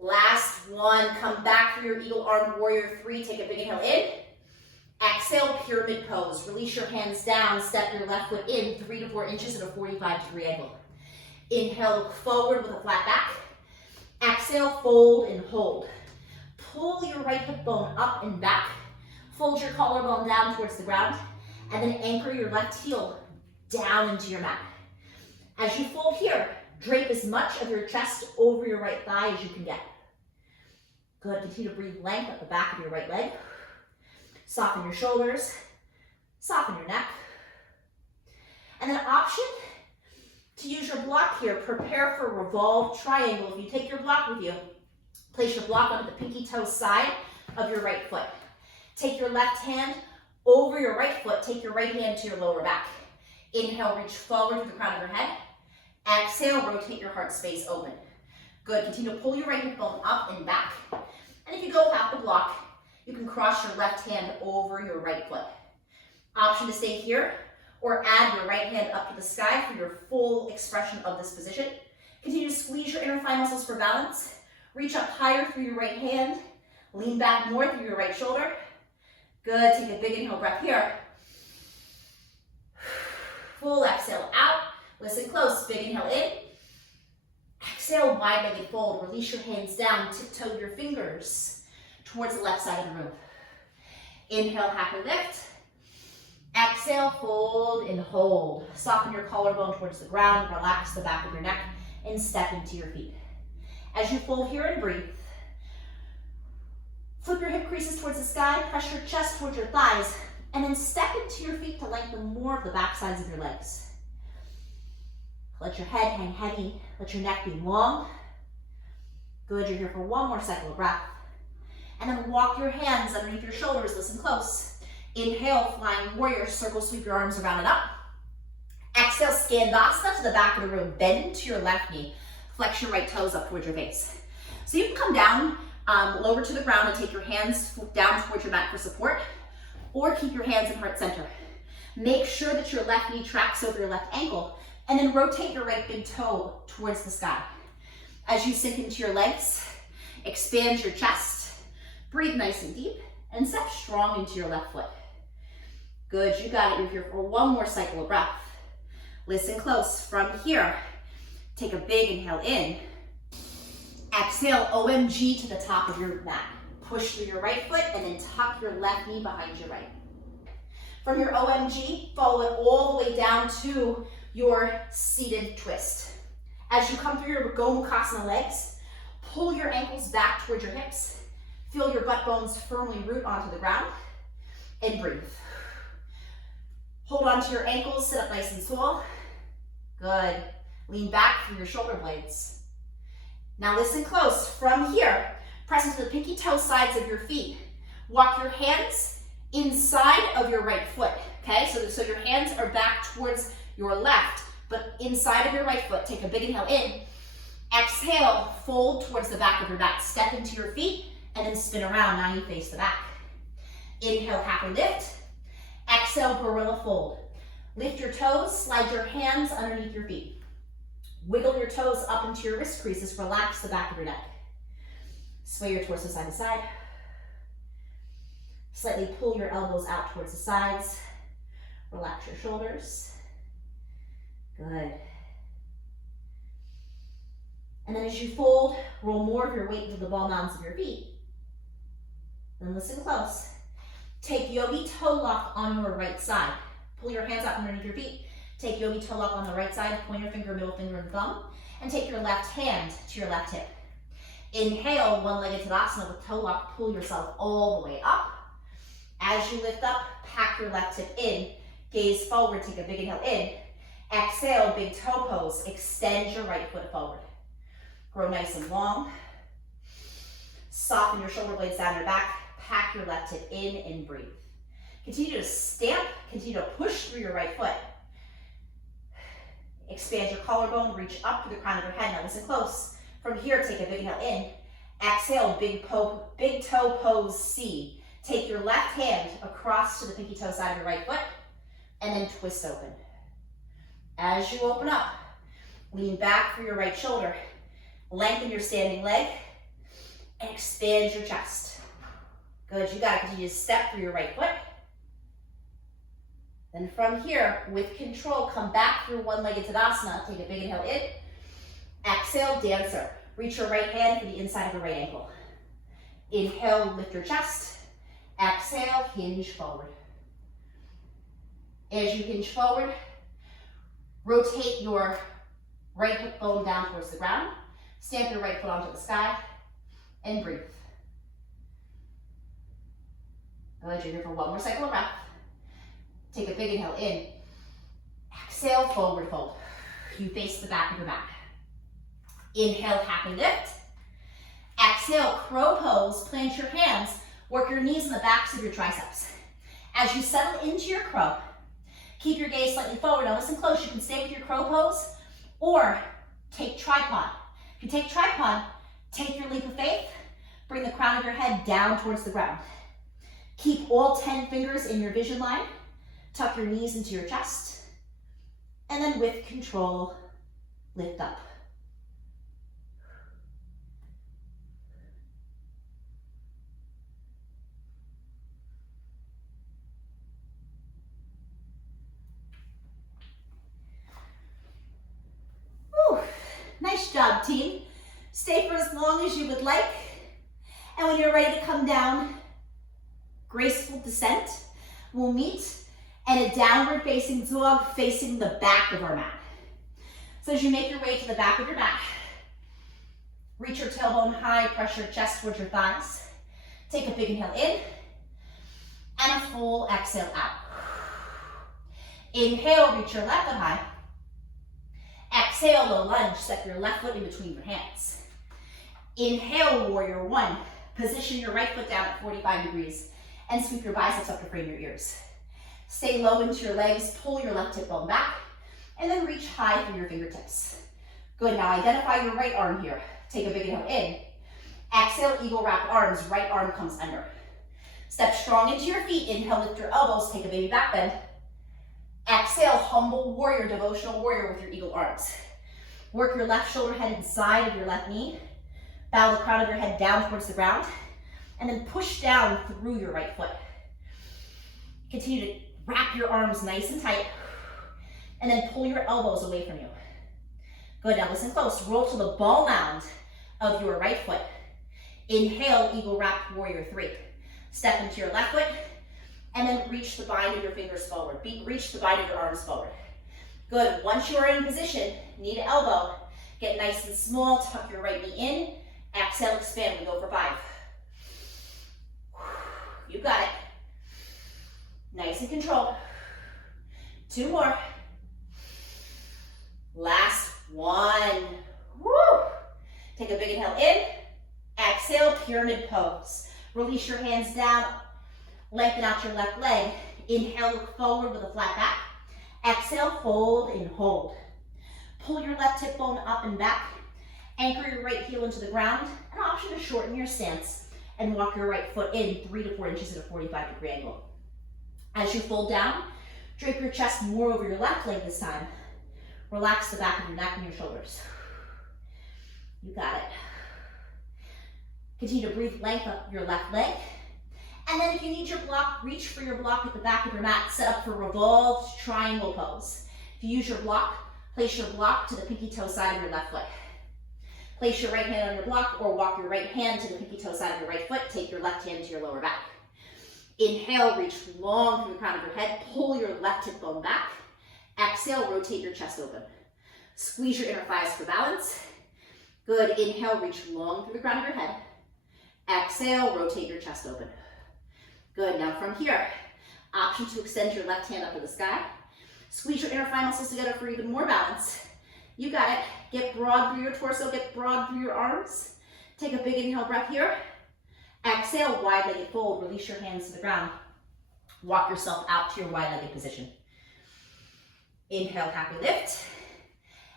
Last one, come back for your eagle arm warrior 3. Take a big inhale in. Exhale, pyramid pose. Release your hands down, step your left foot in 3 to 4 inches at a 45-degree angle. Inhale, look forward with a flat back. Exhale, fold and hold. Pull your right hip bone up and back. Fold your collarbone down towards the ground, and then anchor your left heel down into your mat. As you fold here, drape as much of your chest over your right thigh as you can get. Good, continue to breathe length up the back of your right leg. Soften your shoulders, soften your neck. And then an option to use your block here, prepare for revolved triangle. If you take your block with you, place your block onto the pinky toe side of your right foot. Take your left hand over your right foot, take your right hand to your lower back. Inhale, reach forward to the crown of your head. Exhale, rotate your heart space open. Good, continue to pull your right hip bone up and back. And if you go without the block, you can cross your left hand over your right foot. Option to stay here or add your right hand up to the sky for your full expression of this position. Continue to squeeze your inner thigh muscles for balance. Reach up higher through your right hand. Lean back more through your right shoulder. Good, take a big inhale breath here. Full exhale out. Listen close, big inhale in. Exhale, wide-legged fold. Release your hands down, tiptoe your fingers towards the left side of the room. Inhale, happy lift. Exhale, fold and hold. Soften your collarbone towards the ground, relax the back of your neck, and step into your feet. As you fold here and breathe, flip your hip creases towards the sky, press your chest towards your thighs, and then step into your feet to lengthen more of the back sides of your legs. Let your head hang heavy, let your neck be long. Good, you're here for one more cycle of breath. And then walk your hands underneath your shoulders, listen close. Inhale, flying warrior, circle sweep your arms around and up. Exhale, Skandasana to the back of the room. Bend to your left knee. Flex your right toes up towards your face. So you can come down, lower to the ground and take your hands down towards your mat for support, or keep your hands in heart center. Make sure that your left knee tracks over your left ankle, and then rotate your right big toe towards the sky. As you sink into your legs, expand your chest, breathe nice and deep, and step strong into your left foot. Good, you got it. You're here for one more cycle of breath. Listen close. From here, take a big inhale in. Exhale, OMG to the top of your mat. Push through your right foot and then tuck your left knee behind your right. From your OMG, follow it all the way down to your seated twist. As you come through your Gomukhasana legs, pull your ankles back towards your hips. Feel your butt bones firmly root onto the ground and breathe. Hold on to your ankles, sit up nice and tall. Good. Lean back through your shoulder blades. Now listen close. From here, press into the pinky toe sides of your feet. Walk your hands inside of your right foot, okay? So your hands are back towards your left, but inside of your right foot. Take a big inhale in. Exhale, fold towards the back of your mat. Step into your feet and then spin around. Now you face the back. Inhale, happy lift. Exhale, gorilla fold. Lift your toes, slide your hands underneath your feet. Wiggle your toes up into your wrist creases. Relax the back of your neck. Sway your torso side to side. Slightly pull your elbows out towards the sides. Relax your shoulders. Good. And then as you fold, roll more of your weight into the ball mounds of your feet. Then listen close. Take yogi toe lock on your right side. Pull your hands out underneath your feet. Take yogi toe lock on the right side, pointer finger, middle finger, and thumb. And take your left hand to your left hip. Inhale, one-legged Tadasana with toe lock. Pull yourself all the way up. As you lift up, pack your left hip in. Gaze forward, take a big inhale in. Exhale, big toe pose. Extend your right foot forward. Grow nice and long. Soften your shoulder blades down your back. Pack your left hip in and breathe. Continue to stamp, continue to push through your right foot. Expand your collarbone, reach up to the crown of your head. Now listen close. From here, take a big inhale in. Exhale, big toe pose C. Take your left hand across to the pinky toe side of your right foot and then twist open. As you open up, lean back for your right shoulder. Lengthen your standing leg and expand your chest. Good, you gotta continue to step through your right foot. Then from here, with control, come back through one-legged Tadasana. Take a big inhale in. Exhale, dancer. Reach your right hand for the inside of your right ankle. Inhale, lift your chest. Exhale, hinge forward. As you hinge forward, rotate your right hip bone down towards the ground. Stamp your right foot onto the sky and breathe. Good, you're here for one more cycle of breath. Take a big inhale in. Exhale, forward fold. You face the back of your mat. Inhale, happy lift. Exhale, crow pose. Plant your hands. Work your knees in the backs of your triceps. As you settle into your crow, keep your gaze slightly forward. Now listen close. You can stay with your crow pose or take tripod. If you take tripod, take your leap of faith. Bring the crown of your head down towards the ground. Keep all 10 fingers in your vision line. Tuck your knees into your chest. And then with control, lift up. Whew. Nice job, team. Stay for as long as you would like. And when you're ready to come down, graceful descent, we'll meet and a downward facing dog facing the back of our mat. So as you make your way to the back of your mat, reach your tailbone high, press your chest towards your thighs. Take a big inhale in and a full exhale out. Inhale, reach your left foot high. Exhale, low lunge, step your left foot in between your hands. Inhale, warrior one. Position your right foot down at 45 degrees and sweep your biceps up to frame your ears. Stay low into your legs, pull your left hip bone back, and then reach high through your fingertips. Good, now identify your right arm here. Take a big inhale in. Exhale, eagle wrap arms, right arm comes under. Step strong into your feet, inhale, lift your elbows, take a baby back bend. Exhale, humble warrior, devotional warrior with your eagle arms. Work your left shoulder head inside of your left knee. Bow the crown of your head down towards the ground, and then push down through your right foot. Continue to wrap your arms nice and tight, and then pull your elbows away from you. Good, now listen close. Roll to the ball mound of your right foot. Inhale, eagle wrap warrior three. Step into your left foot, and then reach the bind of your fingers forward. Reach the bind of your arms forward. Good, once you're in position, knee to elbow, get nice and small, tuck your right knee in. Exhale, expand, we go for 5. You got it. Nice and controlled. 2 more. Last 1. Woo! Take a big inhale in. Exhale, pyramid pose. Release your hands down. Lengthen out your left leg. Inhale, look forward with a flat back. Exhale, fold and hold. Pull your left hip bone up and back. Anchor your right heel into the ground. An option to shorten your stance and walk your right foot in 3 to 4 inches at a 45-degree angle. As you fold down, drape your chest more over your left leg this time. Relax the back of your neck and your shoulders. You got it. Continue to breathe, length up your left leg. And then if you need your block, reach for your block at the back of your mat. Set up for revolved triangle pose. If you use your block, place your block to the pinky toe side of your left foot. Place your right hand on your block or walk your right hand to the pinky toe side of your right foot. Take your left hand to your lower back. Inhale, reach long through the crown of your head. Pull your left hip bone back. Exhale, rotate your chest open. Squeeze your inner thighs for balance. Good, inhale, reach long through the crown of your head. Exhale, rotate your chest open. Good, now from here, option to extend your left hand up to the sky. Squeeze your inner thigh muscles together for even more balance. You got it. Get broad through your torso, get broad through your arms. Take a big inhale breath here. Exhale, wide-legged fold. Release your hands to the ground. Walk yourself out to your wide-legged position. Inhale, happy lift.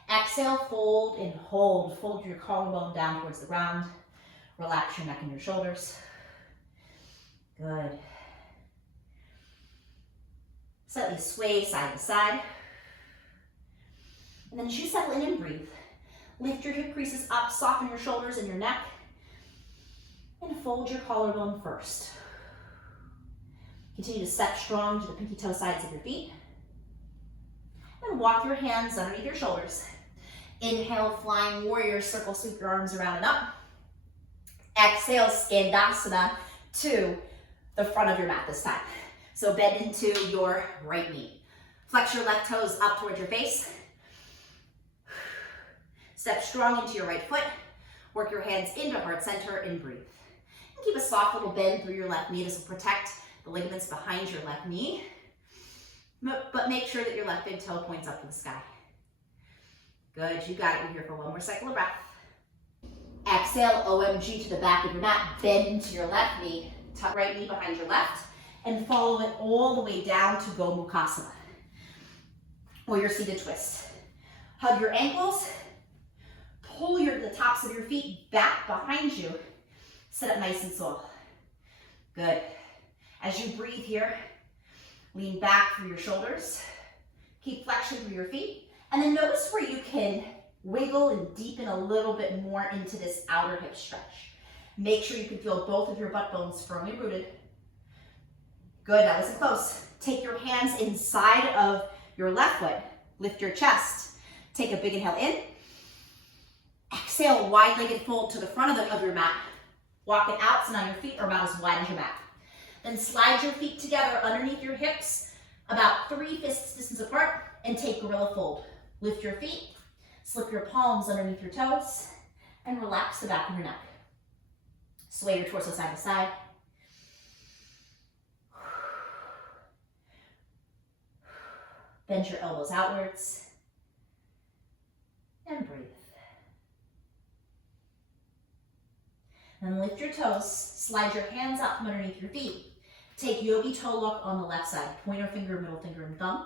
Exhale, fold and hold. Fold your collarbone down towards the ground. Relax your neck and your shoulders. Good. Slightly sway side to side. And then as you settle in and breathe, lift your hip creases up, soften your shoulders and your neck, and fold your collarbone first. Continue to step strong to the pinky toe sides of your feet. And walk your hands underneath your shoulders. Inhale, flying warrior, circle, sweep your arms around and up. Exhale, Skandasana to the front of your mat this time. So bend into your right knee. Flex your left toes up towards your face. Step strong into your right foot. Work your hands into heart center and breathe. And keep a soft little bend through your left knee. This will protect the ligaments behind your left knee. But make sure that your left big toe points up to the sky. Good, you got it. We're here for 1 more cycle of breath. Exhale, OMG to the back of your mat. Bend into your left knee. Tuck right knee behind your left. And follow it all the way down to Gomukhasana, or your seated twist. Hug your ankles. Pull the tops of your feet back behind you. Sit up nice and tall. Good. As you breathe here, lean back through your shoulders. Keep flexion through your feet. And then notice where you can wiggle and deepen a little bit more into this outer hip stretch. Make sure you can feel both of your butt bones firmly rooted. Good, now listen close. Take your hands inside of your left foot. Lift your chest. Take a big inhale in. Exhale, wide-legged fold to the front of your mat. Walk it out so now your feet are about as wide as your mat. Then slide your feet together underneath your hips, about 3 fists distance apart, and take gorilla fold. Lift your feet, slip your palms underneath your toes, and relax the back of your neck. Sway your torso side to side. Bend your elbows outwards, and breathe. Then lift your toes, slide your hands out from underneath your feet. Take yogi toe look on the left side, pointer finger, middle finger, and thumb.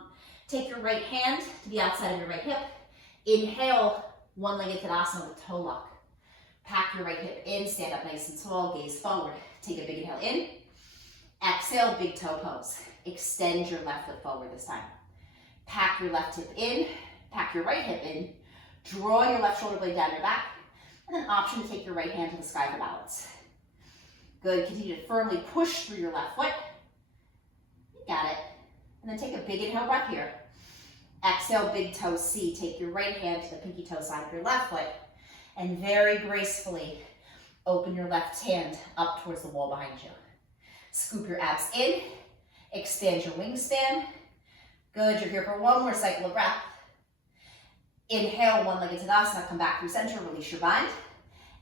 Take your right hand to the outside of your right hip. Inhale, one-legged Tadasana with toe lock. Pack your right hip in, stand up nice and tall, gaze forward. Take a big inhale in. Exhale, big toe pose. Extend your left foot forward this time. Pack your left hip in, pack your right hip in. Draw your left shoulder blade down your back. And then option to take your right hand to the sky for balance. Good, continue to firmly push through your left foot. You got it. And then take a big inhale breath here. Exhale, big toe C. Take your right hand to the pinky toe side of your left foot. And very gracefully open your left hand up towards the wall behind you. Scoop your abs in. Expand your wingspan. Good, you're here for one more cycle of breath. Inhale, one-legged Tadasana, come back through center, release your bind.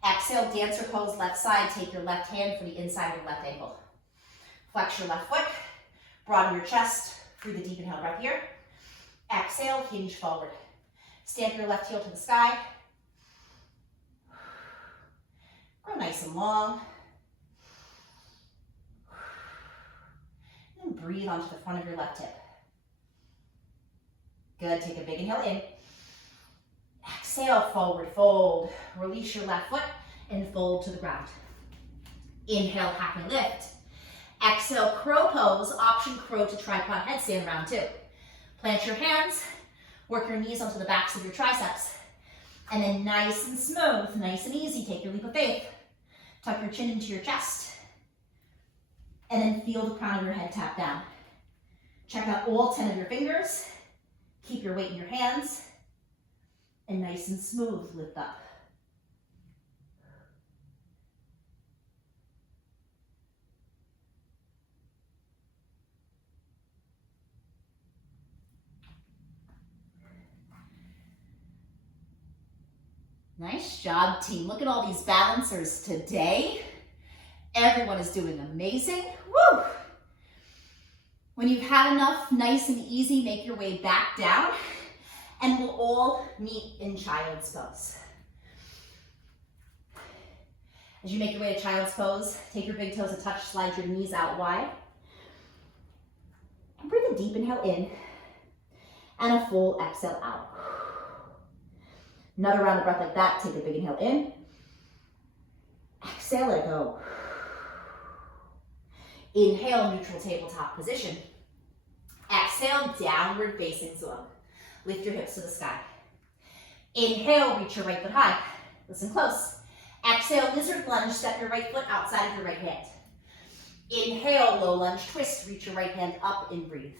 Exhale, dancer pose, left side, take your left hand for the inside of your left ankle. Flex your left foot, broaden your chest through the deep inhale breath here. Exhale, hinge forward. Stamp your left heel to the sky. Grow nice and long. And breathe onto the front of your left hip. Good, take a big inhale in. Exhale, forward fold. Release your left foot and fold to the ground. Inhale, happy lift. Exhale, crow pose. Option crow to tripod headstand, round 2. Plant your hands, work your knees onto the backs of your triceps. And then nice and smooth, nice and easy, take your leap of faith. Tuck your chin into your chest. And then feel the crown of your head tap down. Check out all 10 of your fingers. Keep your weight in your hands. And nice and smooth, lift up. Nice job, team. Look at all these balancers today. Everyone is doing amazing. Woo! When you've had enough, nice and easy, make your way back down. And we'll all meet in child's pose. As you make your way to child's pose, take your big toes a touch, slide your knees out wide. And breathe a deep inhale in and a full exhale out. Another round of breath like that. Take a big inhale in. Exhale, let it go. Inhale, neutral tabletop position. Exhale, downward facing dog. Lift your hips to the sky. Inhale, reach your right foot high. Listen close. Exhale, lizard lunge, step your right foot outside of your right hand. Inhale, low lunge twist, reach your right hand up and breathe.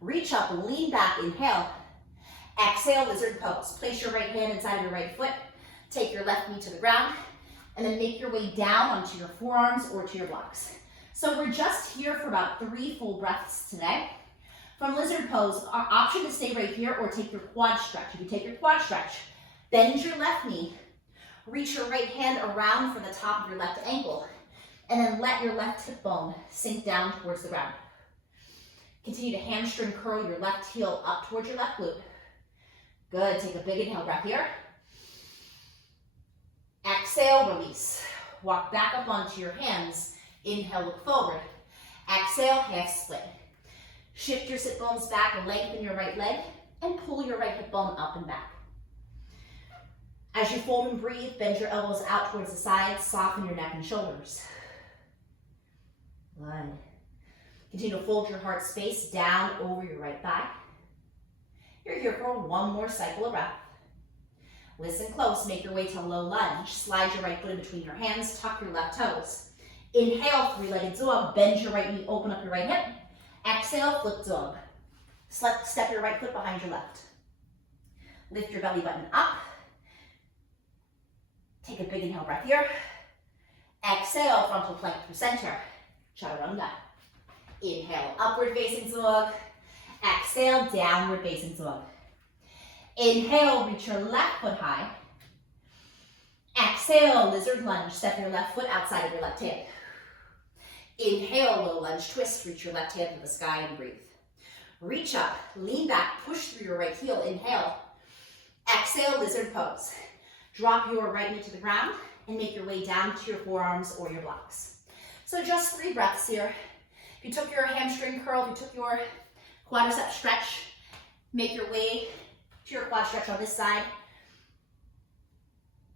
Reach up, lean back, inhale. Exhale, lizard pose. Place your right hand inside of your right foot. Take your left knee to the ground, and then make your way down onto your forearms or to your blocks. So we're just here for about 3 full breaths today. From lizard pose, our option to stay right here or take your quad stretch. If you take your quad stretch, bend your left knee, reach your right hand around for the top of your left ankle, and then let your left hip bone sink down towards the ground. Continue to hamstring curl your left heel up towards your left glute. Good, take a big inhale breath here. Exhale, release. Walk back up onto your hands. Inhale, look forward. Exhale, half split. Shift your sit bones back and lengthen your right leg and pull your right hip bone up and back. As you fold and breathe, bend your elbows out towards the sides, soften your neck and shoulders. Good. Continue to fold your heart space down over your right thigh. You're here for one more cycle of breath. Listen close, make your way to low lunge. Slide your right foot in between your hands, tuck your left toes. Inhale, three-legged dog, bend your right knee, open up your right hip. Exhale, flip dog. Step your right foot behind your left. Lift your belly button up. Take a big inhale breath here. Exhale, frontal plank through center. Chaturanga. Inhale, upward facing dog. Exhale, downward facing dog. Inhale, reach your left foot high. Exhale, lizard lunge. Step your left foot outside of your left hand. Inhale, low lunge twist. Reach your left hand to the sky and breathe. Reach up, lean back, push through your right heel. Inhale. Exhale, lizard pose. Drop your right knee to the ground and make your way down to your forearms or your blocks. So just 3 breaths here. If you took your hamstring curl, if you took your quadricep stretch, make your way to your quad stretch on this side.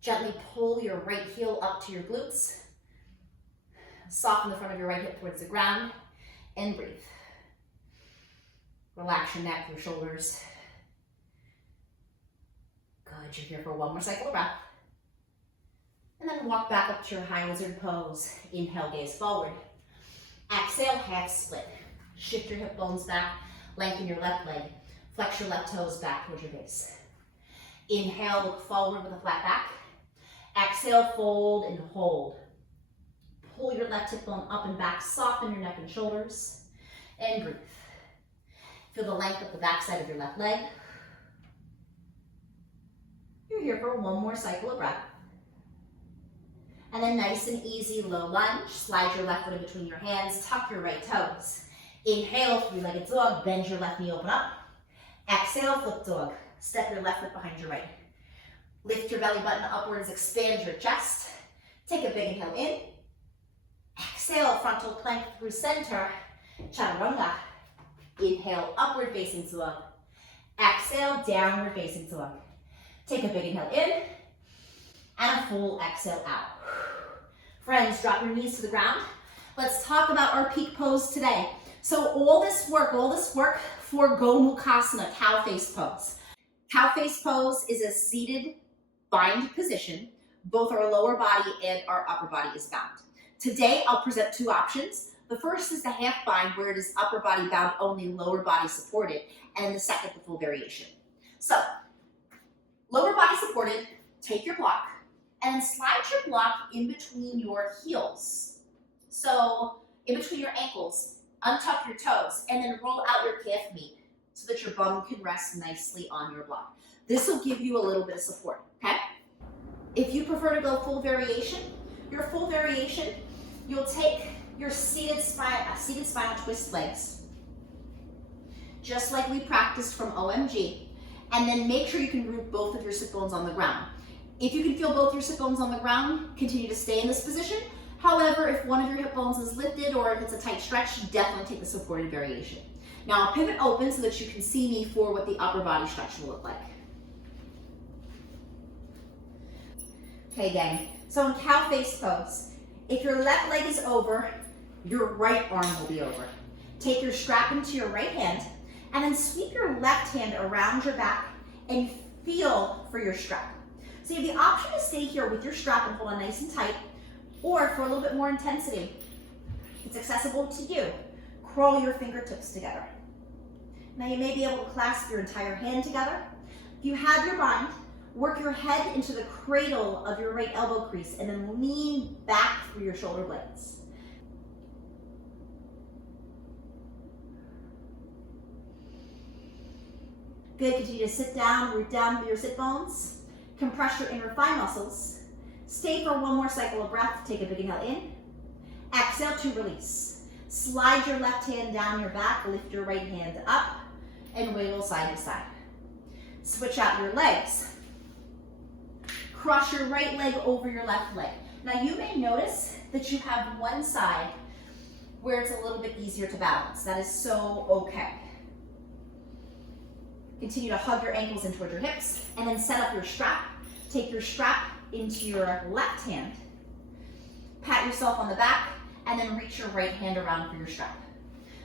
Gently pull your right heel up to your glutes. Soften the front of your right hip towards the ground and breathe. Relax your neck, your shoulders. Good, you're here for one more cycle of breath. And then walk back up to your high lizard pose. Inhale, gaze forward. Exhale, half split. Shift your hip bones back, lengthen your left leg. Flex your left toes back towards your base. Inhale, look forward with a flat back. Exhale, fold and hold. Pull your left hip bone up and back, soften your neck and shoulders, and breathe. Feel the length of the back side of your left leg. You're here for one more cycle of breath. And then nice and easy, low lunge. Slide your left foot in between your hands, tuck your right toes. Inhale, 3-legged dog, bend your left knee, open up. Exhale, flip dog. Step your left foot behind your right. Lift your belly button upwards, expand your chest. Take a big inhale in. Exhale, frontal plank through center, chaturanga. Inhale, upward facing dog. Exhale, downward facing dog. Take a big inhale in, and a full exhale out. Friends, drop your knees to the ground. Let's talk about our peak pose today. So all this work for Gomukhasana, cow face pose. Cow face pose is a seated bind position. Both our lower body and our upper body is bound. Today, I'll present 2 options. The first is the half bind, where it is upper body bound only, lower body supported, and the second, the full variation. So, lower body supported, take your block, and slide your block in between your heels. So, in between your ankles, untuck your toes, and then roll out your calf meat so that your bum can rest nicely on your block. This will give you a little bit of support, okay? If you prefer to go full variation, your full variation, you'll take your seated spinal twist legs, just like we practiced from OMG, and then make sure you can root both of your sit bones on the ground. If you can feel both your sit bones on the ground, continue to stay in this position. However, if one of your hip bones is lifted or if it's a tight stretch, definitely take the supported variation. Now I'll pivot open so that you can see me for what the upper body stretch will look like. Okay, gang, so in cow face pose, if your left leg is over, your right arm will be over. Take your strap into your right hand and then sweep your left hand around your back and feel for your strap. So you have the option to stay here with your strap and hold on nice and tight, or for a little bit more intensity, it's accessible to you. Curl your fingertips together. Now you may be able to clasp your entire hand together. If you have your bind, work your head into the cradle of your right elbow crease and then lean back through your shoulder blades. Good, continue to sit down, root down through your sit bones. Compress your inner thigh muscles. Stay for one more cycle of breath. Take a big inhale in. Exhale to release. Slide your left hand down your back, lift your right hand up, and wiggle side to side. Switch out your legs. Cross your right leg over your left leg. Now you may notice that you have one side where it's a little bit easier to balance. That is so okay. Continue to hug your ankles in towards your hips and then set up your strap. Take your strap into your left hand. Pat yourself on the back and then reach your right hand around for your strap.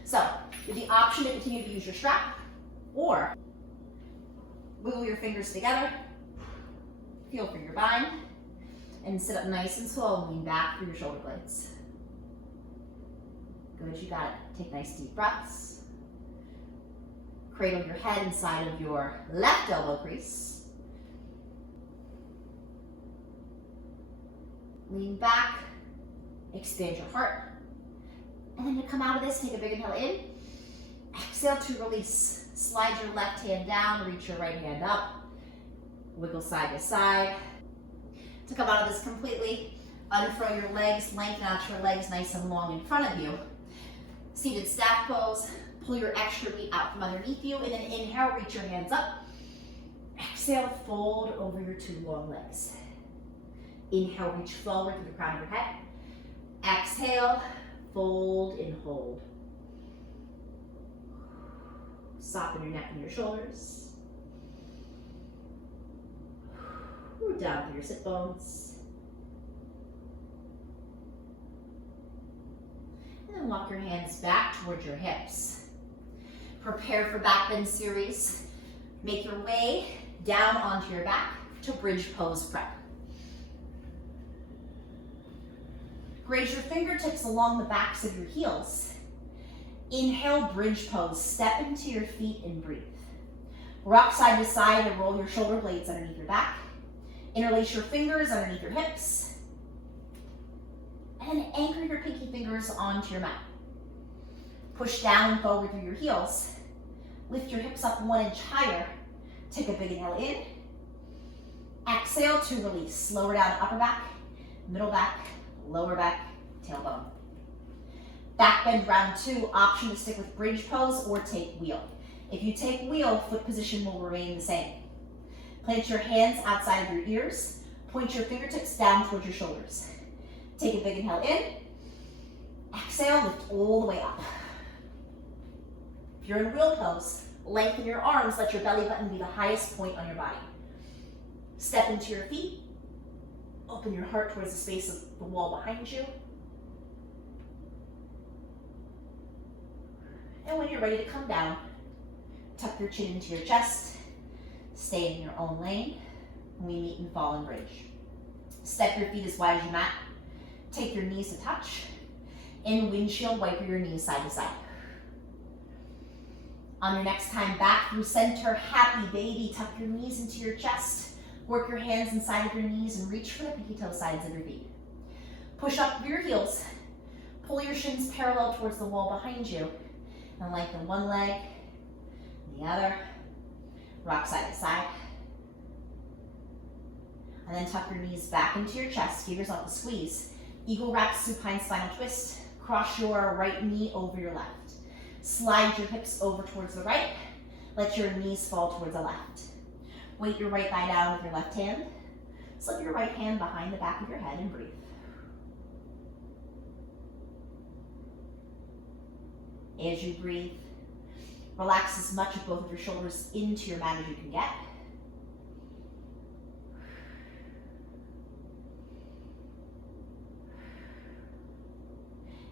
So, you have the option to continue to use your strap or wiggle your fingers together, feel for your bind, and sit up nice and slow and lean back through your shoulder blades. Good, you got it. Take nice deep breaths. Cradle your head inside of your left elbow crease. Lean back, expand your heart. And then to come out of this, take a big inhale in. Exhale to release. Slide your left hand down, reach your right hand up. Wiggle side to side. To come out of this completely, unfurl your legs, lengthen out your legs nice and long in front of you. Seated staff pose. Pull your extra meat out from underneath you, and then inhale, reach your hands up. Exhale, fold over your 2 long legs. Inhale, reach forward to the crown of your head. Exhale, fold and hold. Soften your neck and your shoulders. Down through your sit bones. And then walk your hands back towards your hips. Prepare for Backbend Series. Make your way down onto your back to bridge pose prep. Graze your fingertips along the backs of your heels. Inhale, bridge pose. Step into your feet and breathe. Rock side to side and roll your shoulder blades underneath your back. Interlace your fingers underneath your hips. And then anchor your pinky fingers onto your mat. Push down and forward through your heels. Lift your hips up 1 inch higher. Take a big inhale in. Exhale to release. Lower down upper back, middle back, lower back, tailbone. Back bend round 2, option to stick with bridge pose or take wheel. If you take wheel, foot position will remain the same. Plant your hands outside of your ears. Point your fingertips down towards your shoulders. Take a big inhale in. Exhale, lift all the way up. If you're in wheel pose, lengthen your arms, let your belly button be the highest point on your body. Step into your feet. Open your heart towards the space of the wall behind you. And when you're ready to come down, tuck your chin into your chest. Stay in your own lane. We meet and fall and bridge. Step your feet as wide as your mat. Take your knees to touch. And windshield wiper your knees side to side. On your next time back through center, happy baby, tuck your knees into your chest. Work your hands inside of your knees and reach for the pinky toe sides of your feet. Push up through your heels. Pull your shins parallel towards the wall behind you. And lengthen one leg, the other. Rock side to side. And then tuck your knees back into your chest. Give yourself a squeeze. Eagle wrap supine spinal twist. Cross your right knee over your left. Slide your hips over towards the right. Let your knees fall towards the left. Weight your right thigh down with your left hand. Slip your right hand behind the back of your head and breathe. As you breathe, relax as much of both of your shoulders into your mat as you can get.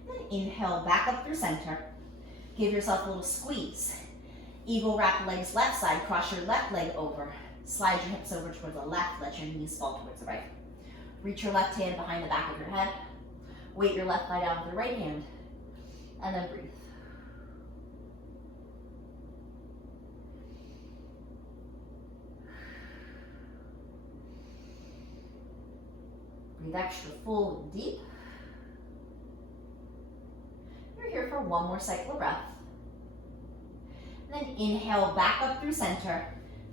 Then inhale back up through center. Give yourself a little squeeze. Eagle wrap legs left side, cross your left leg over. Slide your hips over towards the left, let your knees fall towards the right. Reach your left hand behind the back of your head. Weight your left thigh down with your right hand, and then breathe. Breathe extra full and deep. You're here for one more cycle of breath. And then inhale back up through center.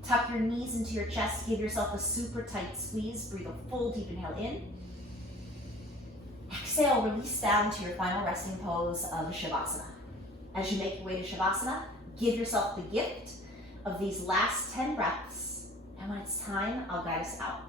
Tuck your knees into your chest. Give yourself a super tight squeeze. Breathe a full deep inhale in. Exhale, release down to your final resting pose of Savasana. As you make your way to Savasana, give yourself the gift of these last 10 breaths. And when it's time, I'll guide us out.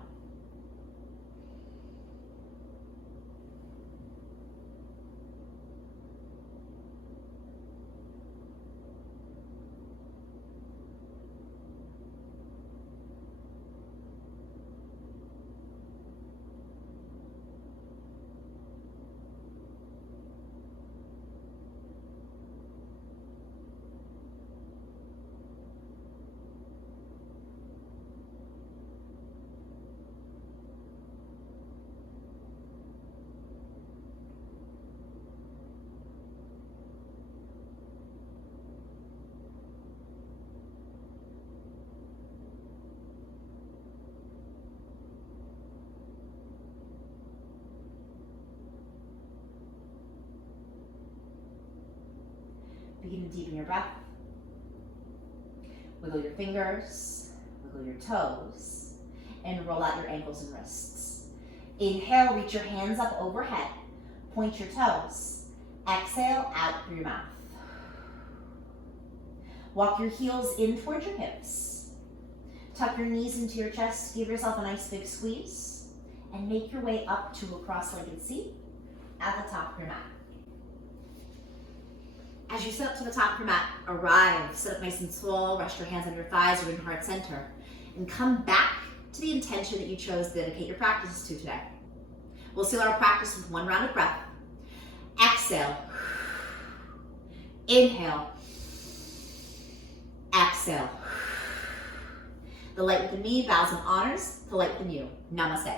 Begin to deepen your breath. Wiggle your fingers, wiggle your toes, and roll out your ankles and wrists. Inhale, reach your hands up overhead. Point your toes. Exhale, out through your mouth. Walk your heels in towards your hips. Tuck your knees into your chest. Give yourself a nice big squeeze. and make your way up to a cross-legged seat at the top of your mat. As you sit up to the top of your mat, arrive, sit up nice and tall, rest your hands on your thighs or in heart center, and come back to the intention that you chose to dedicate your practices to today. We'll seal our practice with one round of breath. Exhale. Inhale. Exhale. The light within me vows and honors the light within you. Namaste.